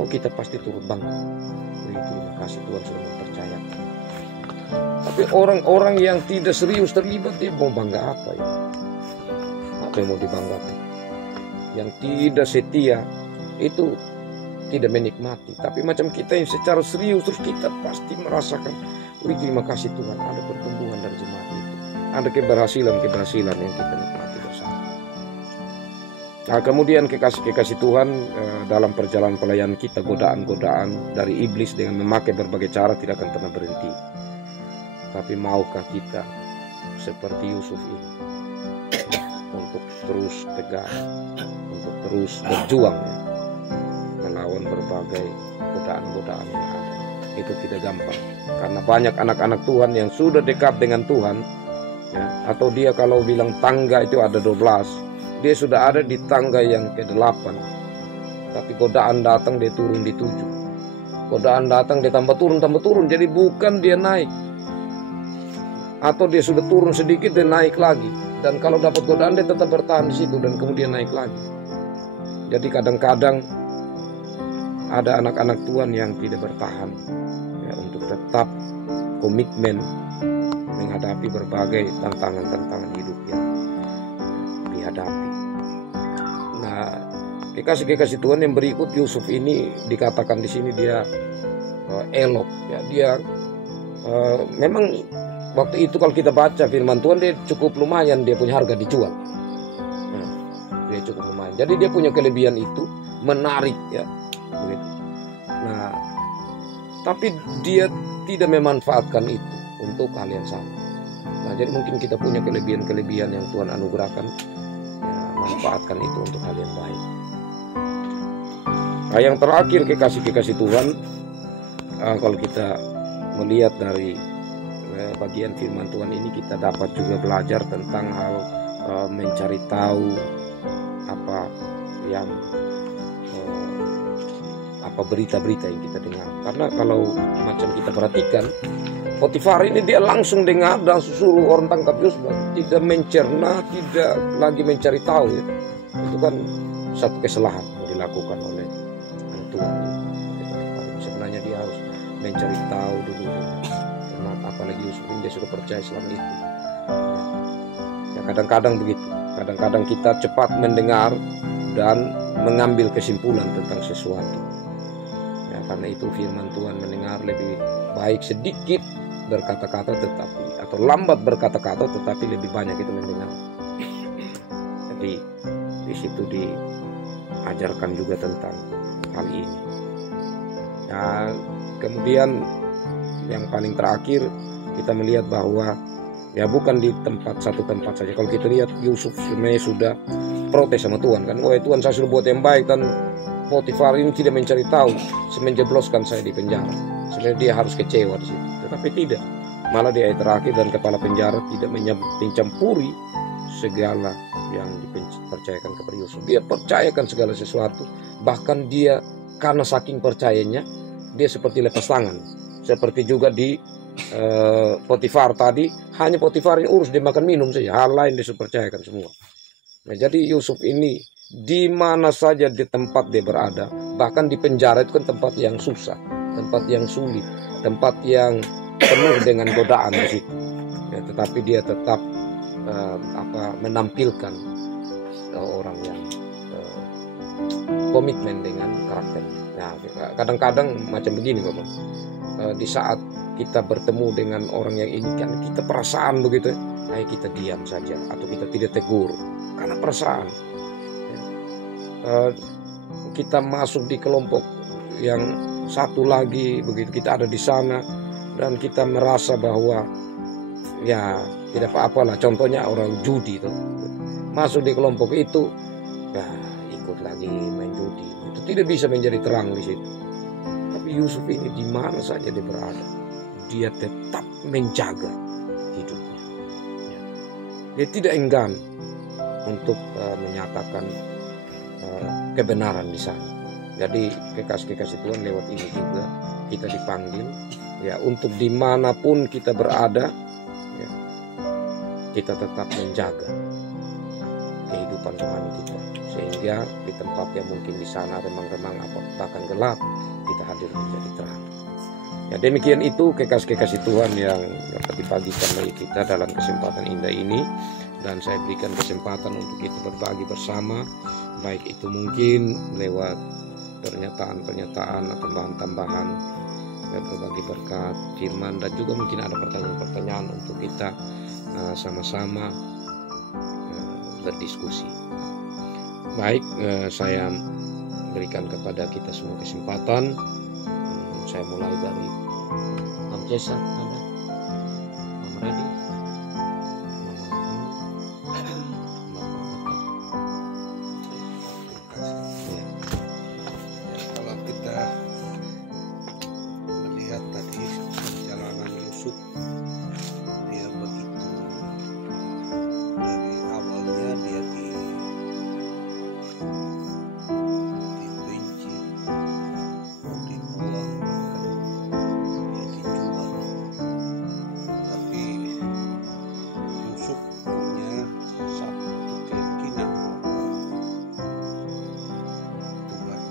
kita pasti turut bangga. Terima kasih Tuhan sudah mempercayakan. Tapi orang-orang yang tidak serius terlibat, dia mau bangga apa ya? Apa yang mau dibanggakan? Yang tidak setia itu tidak menikmati. Tapi macam kita yang secara serius, terus kita pasti merasakan, terima kasih Tuhan, ada pertumbuhan dari jemaat itu, ada keberhasilan yang kita nikmati bersama. Nah, kemudian kekasih Tuhan dalam perjalanan pelayanan kita, godaan-godaan dari iblis dengan memakai berbagai cara tidak akan pernah berhenti. Tapi maukah kita seperti Yusuf ini untuk terus tegar, untuk terus berjuang ya, melawan berbagai godaan-godaan yang ada. Itu tidak gampang, karena banyak anak-anak Tuhan yang sudah dekat dengan Tuhan ya, atau dia kalau bilang tangga itu ada 12, dia sudah ada di tangga yang ke-8, tapi godaan datang dia turun di 7, godaan datang dia tambah turun, jadi bukan dia naik, atau dia sudah turun sedikit dia naik lagi, dan kalau dapat godaan dia tetap bertahan di situ dan kemudian naik lagi. Jadi kadang-kadang ada anak-anak Tuhan yang tidak bertahan ya, untuk tetap komitmen menghadapi berbagai tantangan-tantangan hidup yang dihadapi. Nah, kekasih-kekasih Tuhan yang berikut, Yusuf ini dikatakan di sini dia elok ya, dia memang waktu itu kalau kita baca firman Tuhan, dia cukup lumayan, dia punya harga dijual. Nah, dia cukup lumayan. Jadi dia punya kelebihan itu, menarik ya. Begitu. Nah, tapi dia tidak memanfaatkan itu untuk hal yang sama. Nah, jadi mungkin kita punya kelebihan-kelebihan yang Tuhan anugerahkan, ya, manfaatkan itu untuk hal yang baik. Nah, yang terakhir kekasih-kekasih Tuhan, kalau kita melihat dari bagian firman Tuhan ini, kita dapat juga belajar tentang hal mencari tahu apa yang apa berita-berita yang kita dengar. Karena kalau macam kita perhatikan, Potifar ini dia langsung dengar dan suruh orang tangkap Yusuf, tidak mencerna, tidak lagi mencari tahu ya. Itu kan satu kesalahan yang dilakukan oleh Tuhan. Sebenarnya dia harus mencari tahu dulu. Apalagi Yusuf ini dia sudah percaya selama itu. Ya, kadang-kadang begitu. Kadang-kadang kita cepat mendengar dan mengambil kesimpulan tentang sesuatu. Ya, karena itu firman Tuhan mendengar lebih baik sedikit berkata-kata tetapi, atau lambat berkata-kata tetapi lebih banyak itu mendengar. Jadi di situ diajarkan juga tentang hal ini. Nah, kemudian yang paling terakhir kita melihat bahwa ya bukan di satu tempat saja. Kalau kita lihat Yusuf sebenarnya sudah protes sama Tuhan kan, wah Tuhan saya sudah buat yang baik dan Potifar ini tidak mencari tahu, menjebloskan saya di penjara. Sebenarnya dia harus kecewa di situ, tetapi tidak. Malah di ayat terakhir, dan kepala penjara tidak mencampuri segala yang dipercayakan kepada Yusuf. Dia percayakan segala sesuatu, bahkan dia karena saking percayanya dia seperti lepas tangan. Seperti juga di Potifar tadi, hanya Potifar yang urus dia makan minum saja, hal lain dia percayakan semua. Nah, jadi Yusuf ini di mana saja di tempat dia berada, bahkan di penjara itu kan tempat yang susah, tempat yang sulit, tempat yang penuh dengan godaan di situ. Ya, tetapi dia tetap menampilkan orang yang komitmen dengan karakternya. Nah, kadang-kadang macam begini, Bapak. Di saat kita bertemu dengan orang yang ini kan kita perasaan begitu, ayo kita diam saja atau kita tidak tegur karena perasaan. Kita masuk di kelompok yang satu lagi begitu, kita ada di sana dan kita merasa bahwa ya tidak apa-apalah. Contohnya orang judi itu masuk di kelompok itu, ya ikut lagi main judi, itu tidak bisa menjadi terang di situ. Tapi Yusuf ini di mana saja dia berada, dia tetap menjaga hidupnya. Dia tidak enggan untuk menyatakan kebenaran di sana. Jadi kekasih-kekasih Tuhan, lewat ini juga kita dipanggil ya untuk dimanapun kita berada, ya, kita tetap menjaga kehidupan rohani kita, sehingga di tempat yang mungkin di sana remang-remang apa bahkan gelap, kita hadir menjadi terang. Ya, demikian itu kekasih-kekasih Tuhan yang dapat dibagikan bagi kita dalam kesempatan indah ini, dan saya berikan kesempatan untuk kita berbagi bersama, baik itu mungkin lewat pernyataan-pernyataan atau tambahan-tambahan, berbagi berkat firman, dan juga mungkin ada pertanyaan-pertanyaan untuk kita sama-sama berdiskusi. Baik, saya berikan kepada kita semua kesempatan. Saya mulai dari Om Cesa, ada Om Redi, Kalau kita melihat tadi perjalanan Yusuf, dia begitu dari awalnya dia dibenci, dibuang, dia dijual. Tapi Yusuf punya satu keyakinan, Tuhan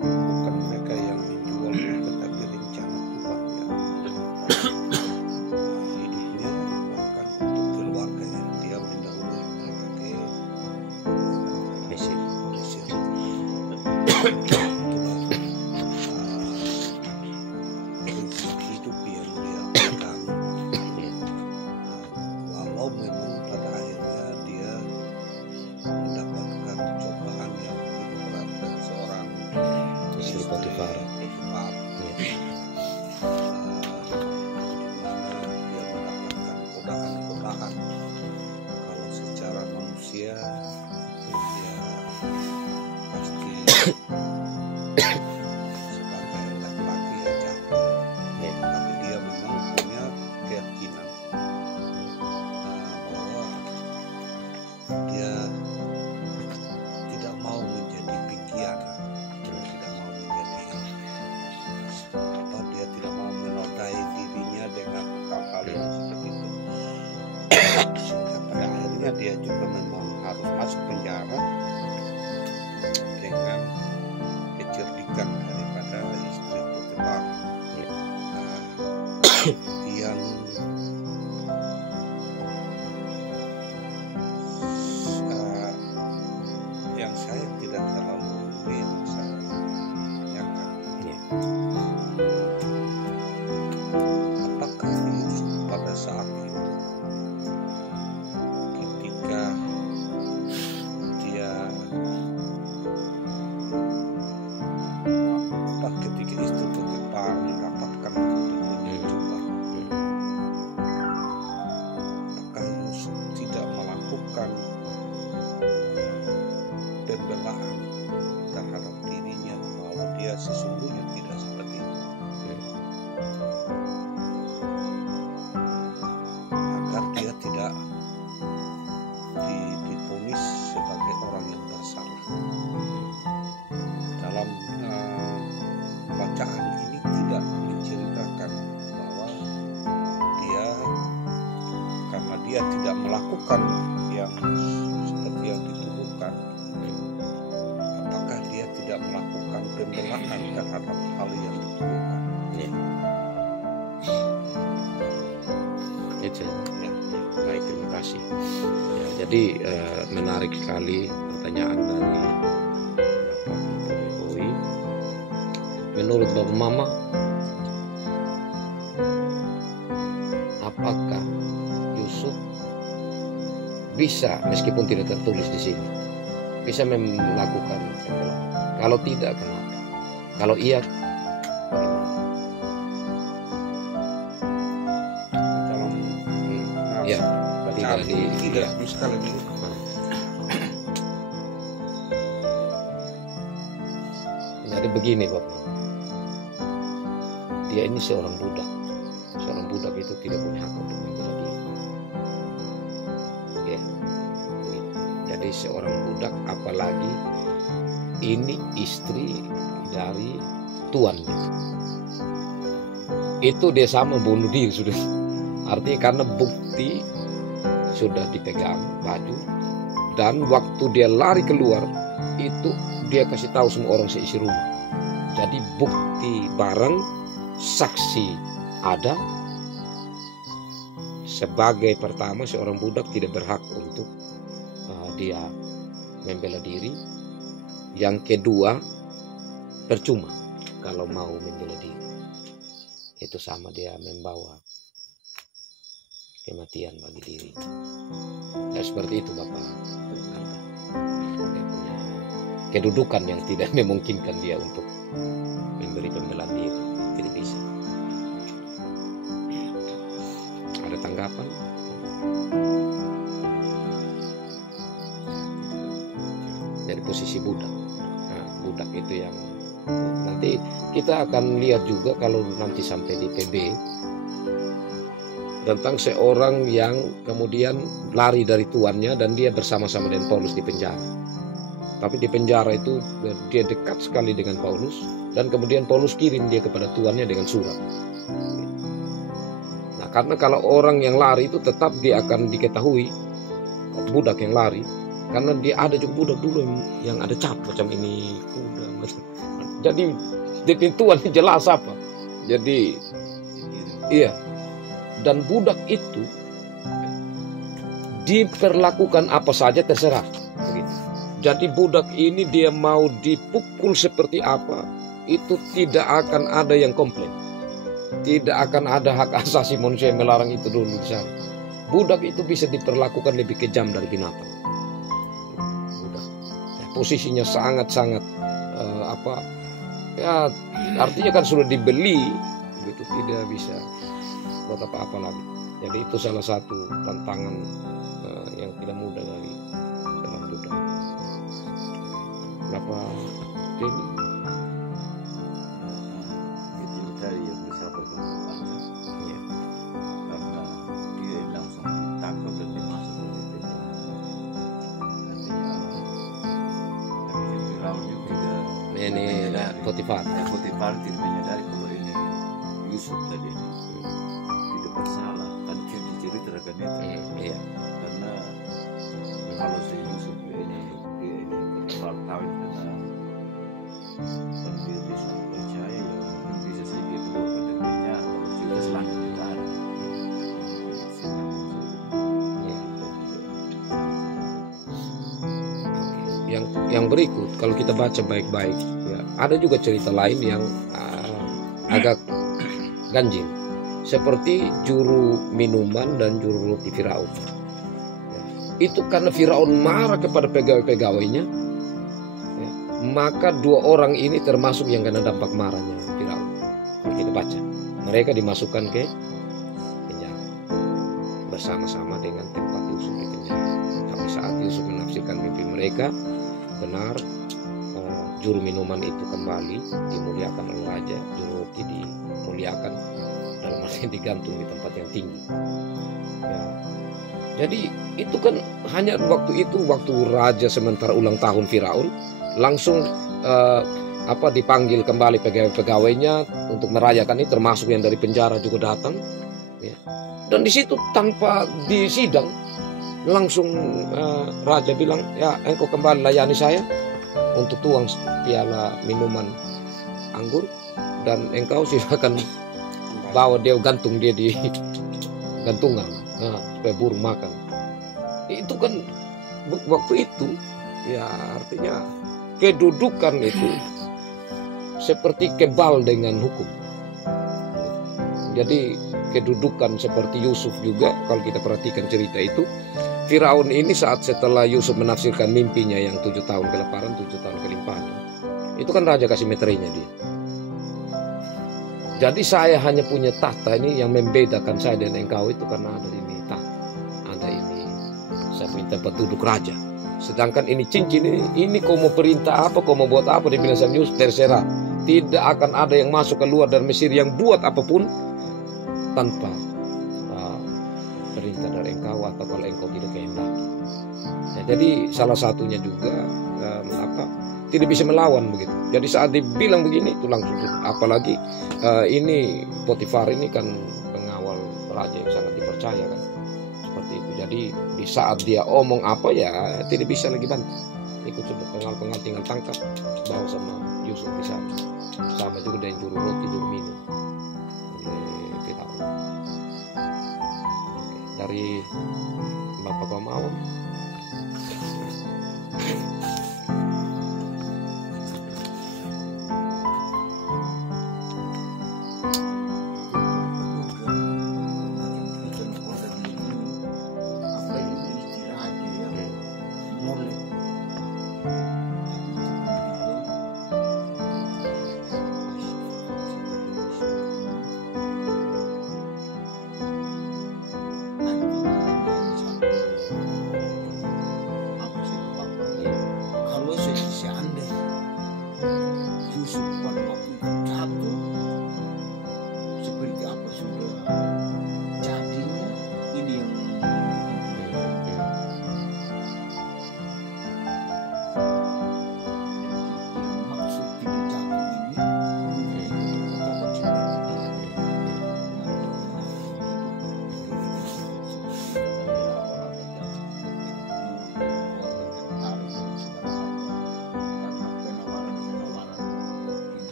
bukan mereka yang menjual, tetapi rencana Tuhan yang hidupnya, bahkan untuk keluarga yang dia mendahului mereka ke Mesir. Itulah prinsip hidup yang dia pegang. Walau memang pada akhirnya dia mendapatkan cobaan yang lebih berat dari seorang Istri Potifar. Potifar, Ya. di mana dia mendapatkan godaan-godaan. Kalau secara manusia dia pasti sebagai laki-laki ya capek, Ya. tapi dia memang punya keyakinan bahwa dia tidak mau menjadi pengkhianat, tidak mau menjadi dia tidak mau menodai dirinya dengan hal-hal yang seperti itu. Sehingga pada akhirnya dia juga memang harus masuk penjara dengan kecerdikan daripada istri Potifar yang saya tidak terlalu bisa tanyakan, Ya. apakah Yusuf pada saat itu ketika dia ketika istri Potifar mendapatkan pundi-pundi jubah, apakah Yusuf tidak melakukan pembelaan terhadap dirinya bahwa dia sesungguhnya tidak seperti itu, agar dia tidak melakukan yang seperti yang dituduhkan, apakah dia tidak melakukan pembelaan terhadap hal yang dituduhkan? Itu ya. Baik, terima kasih. Ya, jadi menarik sekali pertanyaan dari Bapak Jokowi. Menurut Bapak Mama, apakah Yusuf bisa, meskipun tidak tertulis di sini, bisa melakukan pembelaan? Kalau tidak, kenapa? Kalau iya, bagaimana? Dalam Ya, bacaan tidak ya. sekali lagi. Jadi begini Bapak, dia ini seorang budak. Seorang budak itu tidak punya hak untuk membela diri. Ya, begitu. Jadi seorang budak, apalagi ini istri dari tuannya, itu dia sama bunuh diri sudah. Artinya karena bukti sudah dipegang baju, dan waktu dia lari keluar itu dia kasih tahu semua orang seisi rumah. Jadi bukti bareng, saksi ada. Sebagai pertama, seorang budak tidak berhak untuk dia membela diri. Yang kedua, percuma kalau mau membela diri. Itu sama dia membawa kematian bagi diri. Ya, seperti itu Bapak. Dia punya kedudukan yang tidak memungkinkan dia untuk memberi pembelaan diri. Tidak bisa. Ada tanggapan? Dari posisi budak. Nah, budak itu yang nanti kita akan lihat juga kalau nanti sampai di PB, tentang seorang yang kemudian lari dari tuannya dan dia bersama-sama dengan Paulus di penjara. Tapi di penjara itu dia dekat sekali dengan Paulus, dan kemudian Paulus kirim dia kepada tuannya dengan surat. Nah, karena kalau orang yang lari itu tetap dia akan diketahui budak yang lari, karena dia ada juga budak dulu yang ada cap macam ini kuda macam. Jadi di pintuan jelas apa. Jadi iya. Dan budak itu diperlakukan apa saja terserah. Begitu. Jadi budak ini dia mau dipukul seperti apa, itu tidak akan ada yang komplain. Tidak akan ada hak asasi manusia yang melarang itu dulu di sana. Budak itu bisa diperlakukan lebih kejam dari binatang. Budak. Ya, posisinya sangat-sangat ya artinya kan sudah dibeli, begitu, tidak bisa buat apa-apa lagi. Jadi itu salah satu tantangan yang tidak mudah dari dalam budak. Bapak Denny? Itu tadi yang disampaikan Bapak, Ya. karena dia langsung tangkap dan dimasukkan di penjara. Artinya, tapi Firaun juga tidak Ini Potifar. Potifar tidak menyadari kalau ini Yusuf tadi tidak bersalah, kan diceritakan itu. Iya. Karena kalau si Yusuf ini Potifar tahu karena kan dia bisa percaya ya mungkin bisa saja dia keluarkan dari penjara kalau cerita selanjutnya tak ada. Yang berikut kalau kita baca baik-baik, ya, ada juga cerita lain yang agak ganjil, seperti juru minuman dan juru roti Firaun. Ya, itu karena Firaun marah kepada pegawai-pegawainya, ya, maka dua orang ini termasuk yang kena dampak marahnya Firaun. Kalau kita baca, mereka dimasukkan ke penjara bersama-sama dengan tempat Yusuf di penjara. Tapi saat Yusuf menafsirkan mimpi mereka, benar, juru minuman itu kembali dimuliakan oleh raja, juru roti dimuliakan dalam arti digantung di tempat yang tinggi. Ya. Jadi itu kan hanya waktu raja sementara ulang tahun Firaun, langsung dipanggil kembali pegawai-pegawainya untuk merayakan ini, termasuk yang dari penjara juga datang. Ya. Dan di situ tanpa disidang, Langsung raja bilang, ya engkau kembali layani saya untuk tuang piala minuman anggur, dan engkau silakan bawa dia, gantung dia di gantungan, supaya burung makan. Itu kan waktu itu ya artinya kedudukan itu seperti kebal dengan hukum. Jadi kedudukan seperti Yusuf juga, kalau kita perhatikan cerita itu, Firaun ini saat setelah Yusuf menafsirkan mimpinya yang 7 tahun kelaparan, 7 tahun kelimpahan, itu kan raja kasih meterainya dia. Jadi saya hanya punya tahta ini, yang membedakan saya dan engkau itu karena ada ini tahta, ada ini saya punya tempat duduk raja. Sedangkan ini cincin ini kau mau perintah apa, kau mau buat apa, dibilang sama Yusuf, terserah. Tidak akan ada yang masuk keluar dari Mesir yang buat apapun tanpa perintah dari engkau, atau kalau engkau tidak kehendaki. Ya, jadi salah satunya juga tidak bisa melawan begitu. Jadi saat dibilang begini itu langsung, apalagi ini Potifar ini kan pengawal raja yang sangat dipercaya kan, seperti itu. Jadi di saat dia omong apa ya tidak bisa lagi bantah. Ikut sudah pengawal tinggal tangkap, bawa sama Yusuf di sana. Sama juga dengan juru roti, juru minum oleh Firaun. Dari Bapak Komawan.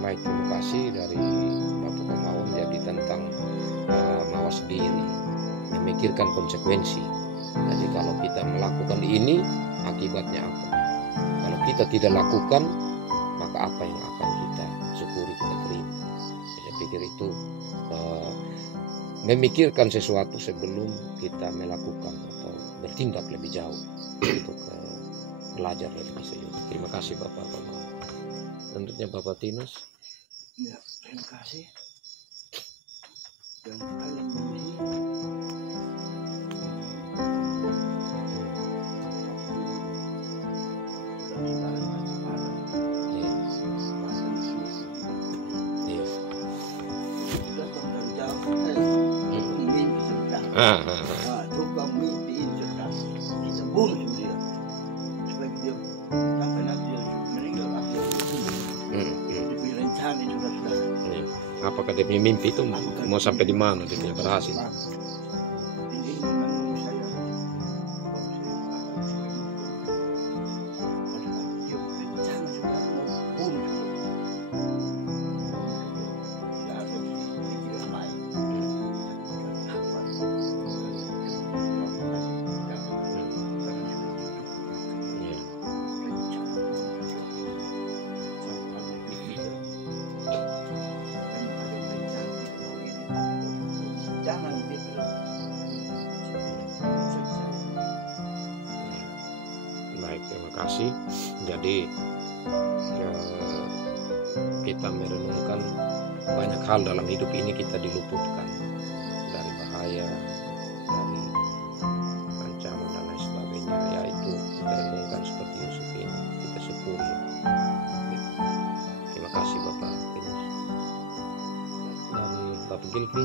Baik, terima kasih dari Bapak Komawan. Jadi tentang mawas diri, memikirkan konsekuensi. Jadi kalau kita melakukan ini, akibatnya apa? Kalau kita tidak lakukan, maka apa yang akan kita syukuri, kita terima? Saya pikir itu memikirkan sesuatu sebelum kita melakukan atau bertindak lebih jauh untuk belajar lebih serius. Terima kasih Bapak Komawan. Tentunya Bapak Tinus. Ya, terima kasih. Dan kalian ini tukang mimpi cerdas, kita bunuh dia supaya dia sampai nanti dia meninggal diberi rencana sudah. Apakah dia punya mimpi itu mau sampai di mana dia punya berhasil? Baik, terima kasih. Jadi kita merenungkan banyak hal dalam hidup ini, kita diluputkan dari bahaya, dari ancaman dan lain sebagainya. Yaitu kita renungkan seperti Yusuf ini, kita syukuri. Terima kasih Bapak Tinus. Dari Bapak Gilvi.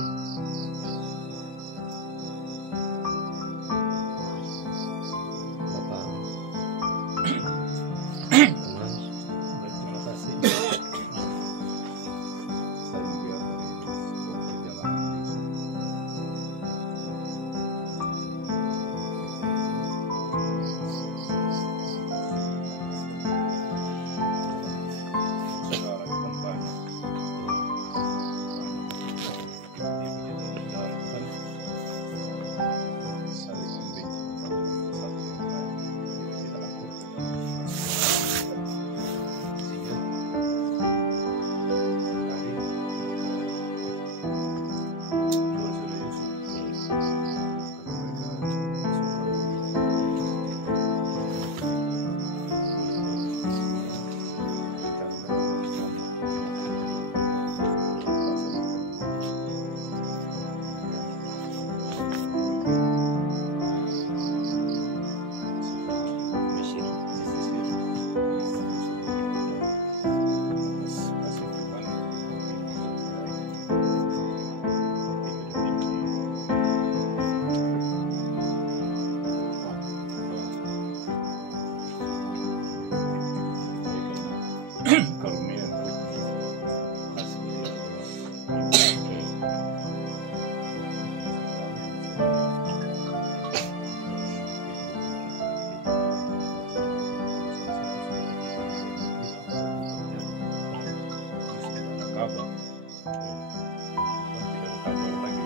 tidak ada kabar lagi,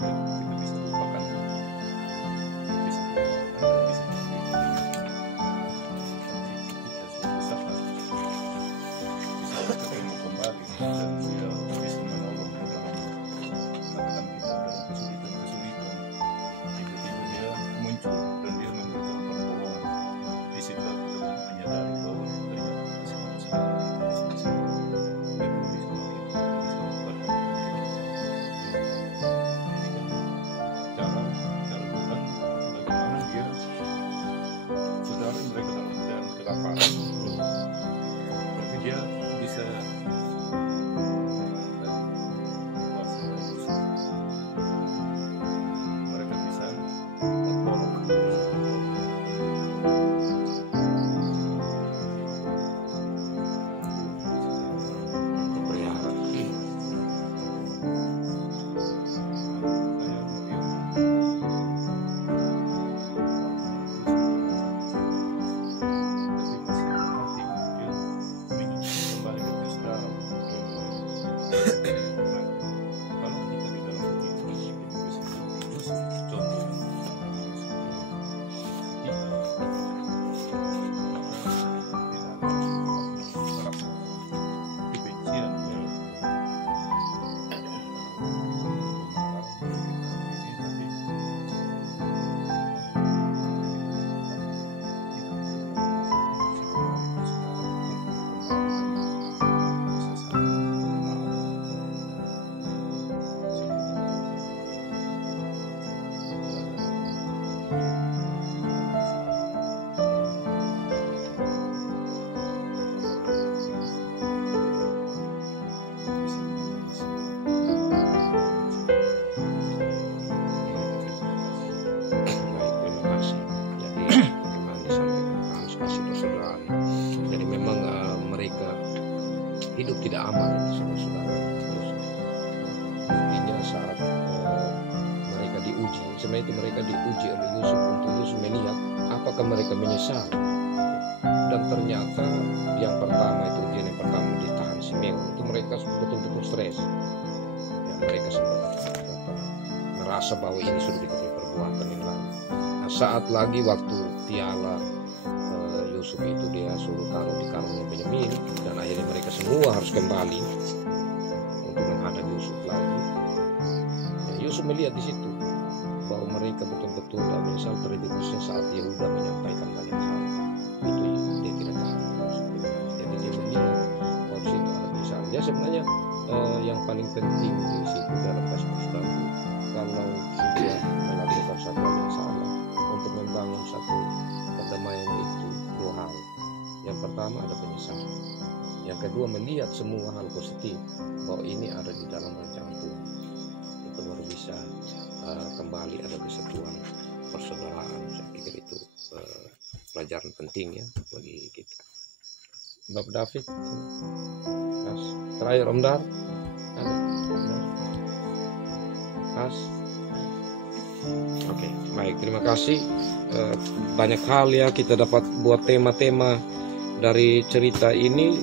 kita bisa lupakan, bisa suatu saat bisa ketemu kembali dan dia bisa menolong dalam katakan kita dalam kesulitan, tiba-tiba dia muncul dan dia memberikan pertolongan. Di situ kita menyadari bahwa ternyata dia bisa mereka bisa tertolong. Hidup tidak aman, saudara-saudara. Intinya saat mereka diuji, sebenarnya itu mereka diuji oleh Yusuf untuk Yusuf melihat apakah mereka menyesal. Dan ternyata yang pertama itu ujian yang pertama ditahan Simeon itu mereka betul-betul stres. Ya, mereka sempat merasa bahwa ini sudah diketahui perbuatan yang lalu. Nah, saat lagi waktu piala Yusuf itu dia suruh taruh di karungnya Benyamin, dan akhirnya mereka semua harus kembali untuk menghadap Yusuf lagi. Ya, Yusuf melihat di situ bahwa mereka betul-betul tidak menyesal, terlebih khususnya saat Yehuda menyampaikan banyak hal itu dia tidak tahan. Jadi dia melihat bahwa di situ ada penyesalan. Ya sebenarnya yang paling penting di situ dalam kasus itu kalau sudah melakukan satu hal yang salah untuk membangun satu perdamaian itu dua hal. Yang pertama ada penyesalan. Yang kedua melihat semua hal positif bahwa ini ada di dalam rancangan Tuhan. Itu baru bisa kembali ada kesatuan persaudaraan. Saya pikir itu pelajaran penting ya bagi kita. Bapak David, Mas, terakhir Om Dar, ada, Mas. Oke, baik, terima kasih. Banyak hal ya kita dapat buat tema-tema dari cerita ini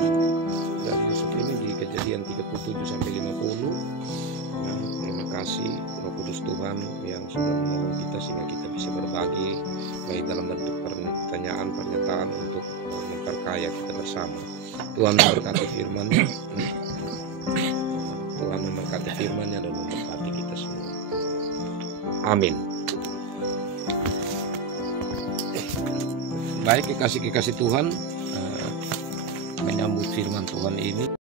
dari Yusuf ini di Kejadian 37 sampai 50. Nah, terima kasih Roh Kudus Tuhan yang sudah menolong kita sehingga kita bisa berbagi baik dalam bentuk pertanyaan, pernyataan untuk memperkaya kita bersama. Tuhan memberkati firman-Nya. Tuhan memberkati firman-Nya dan memberkati kita semua. Amin. Baik, kekasih-kekasih Tuhan, menyambut firman Tuhan ini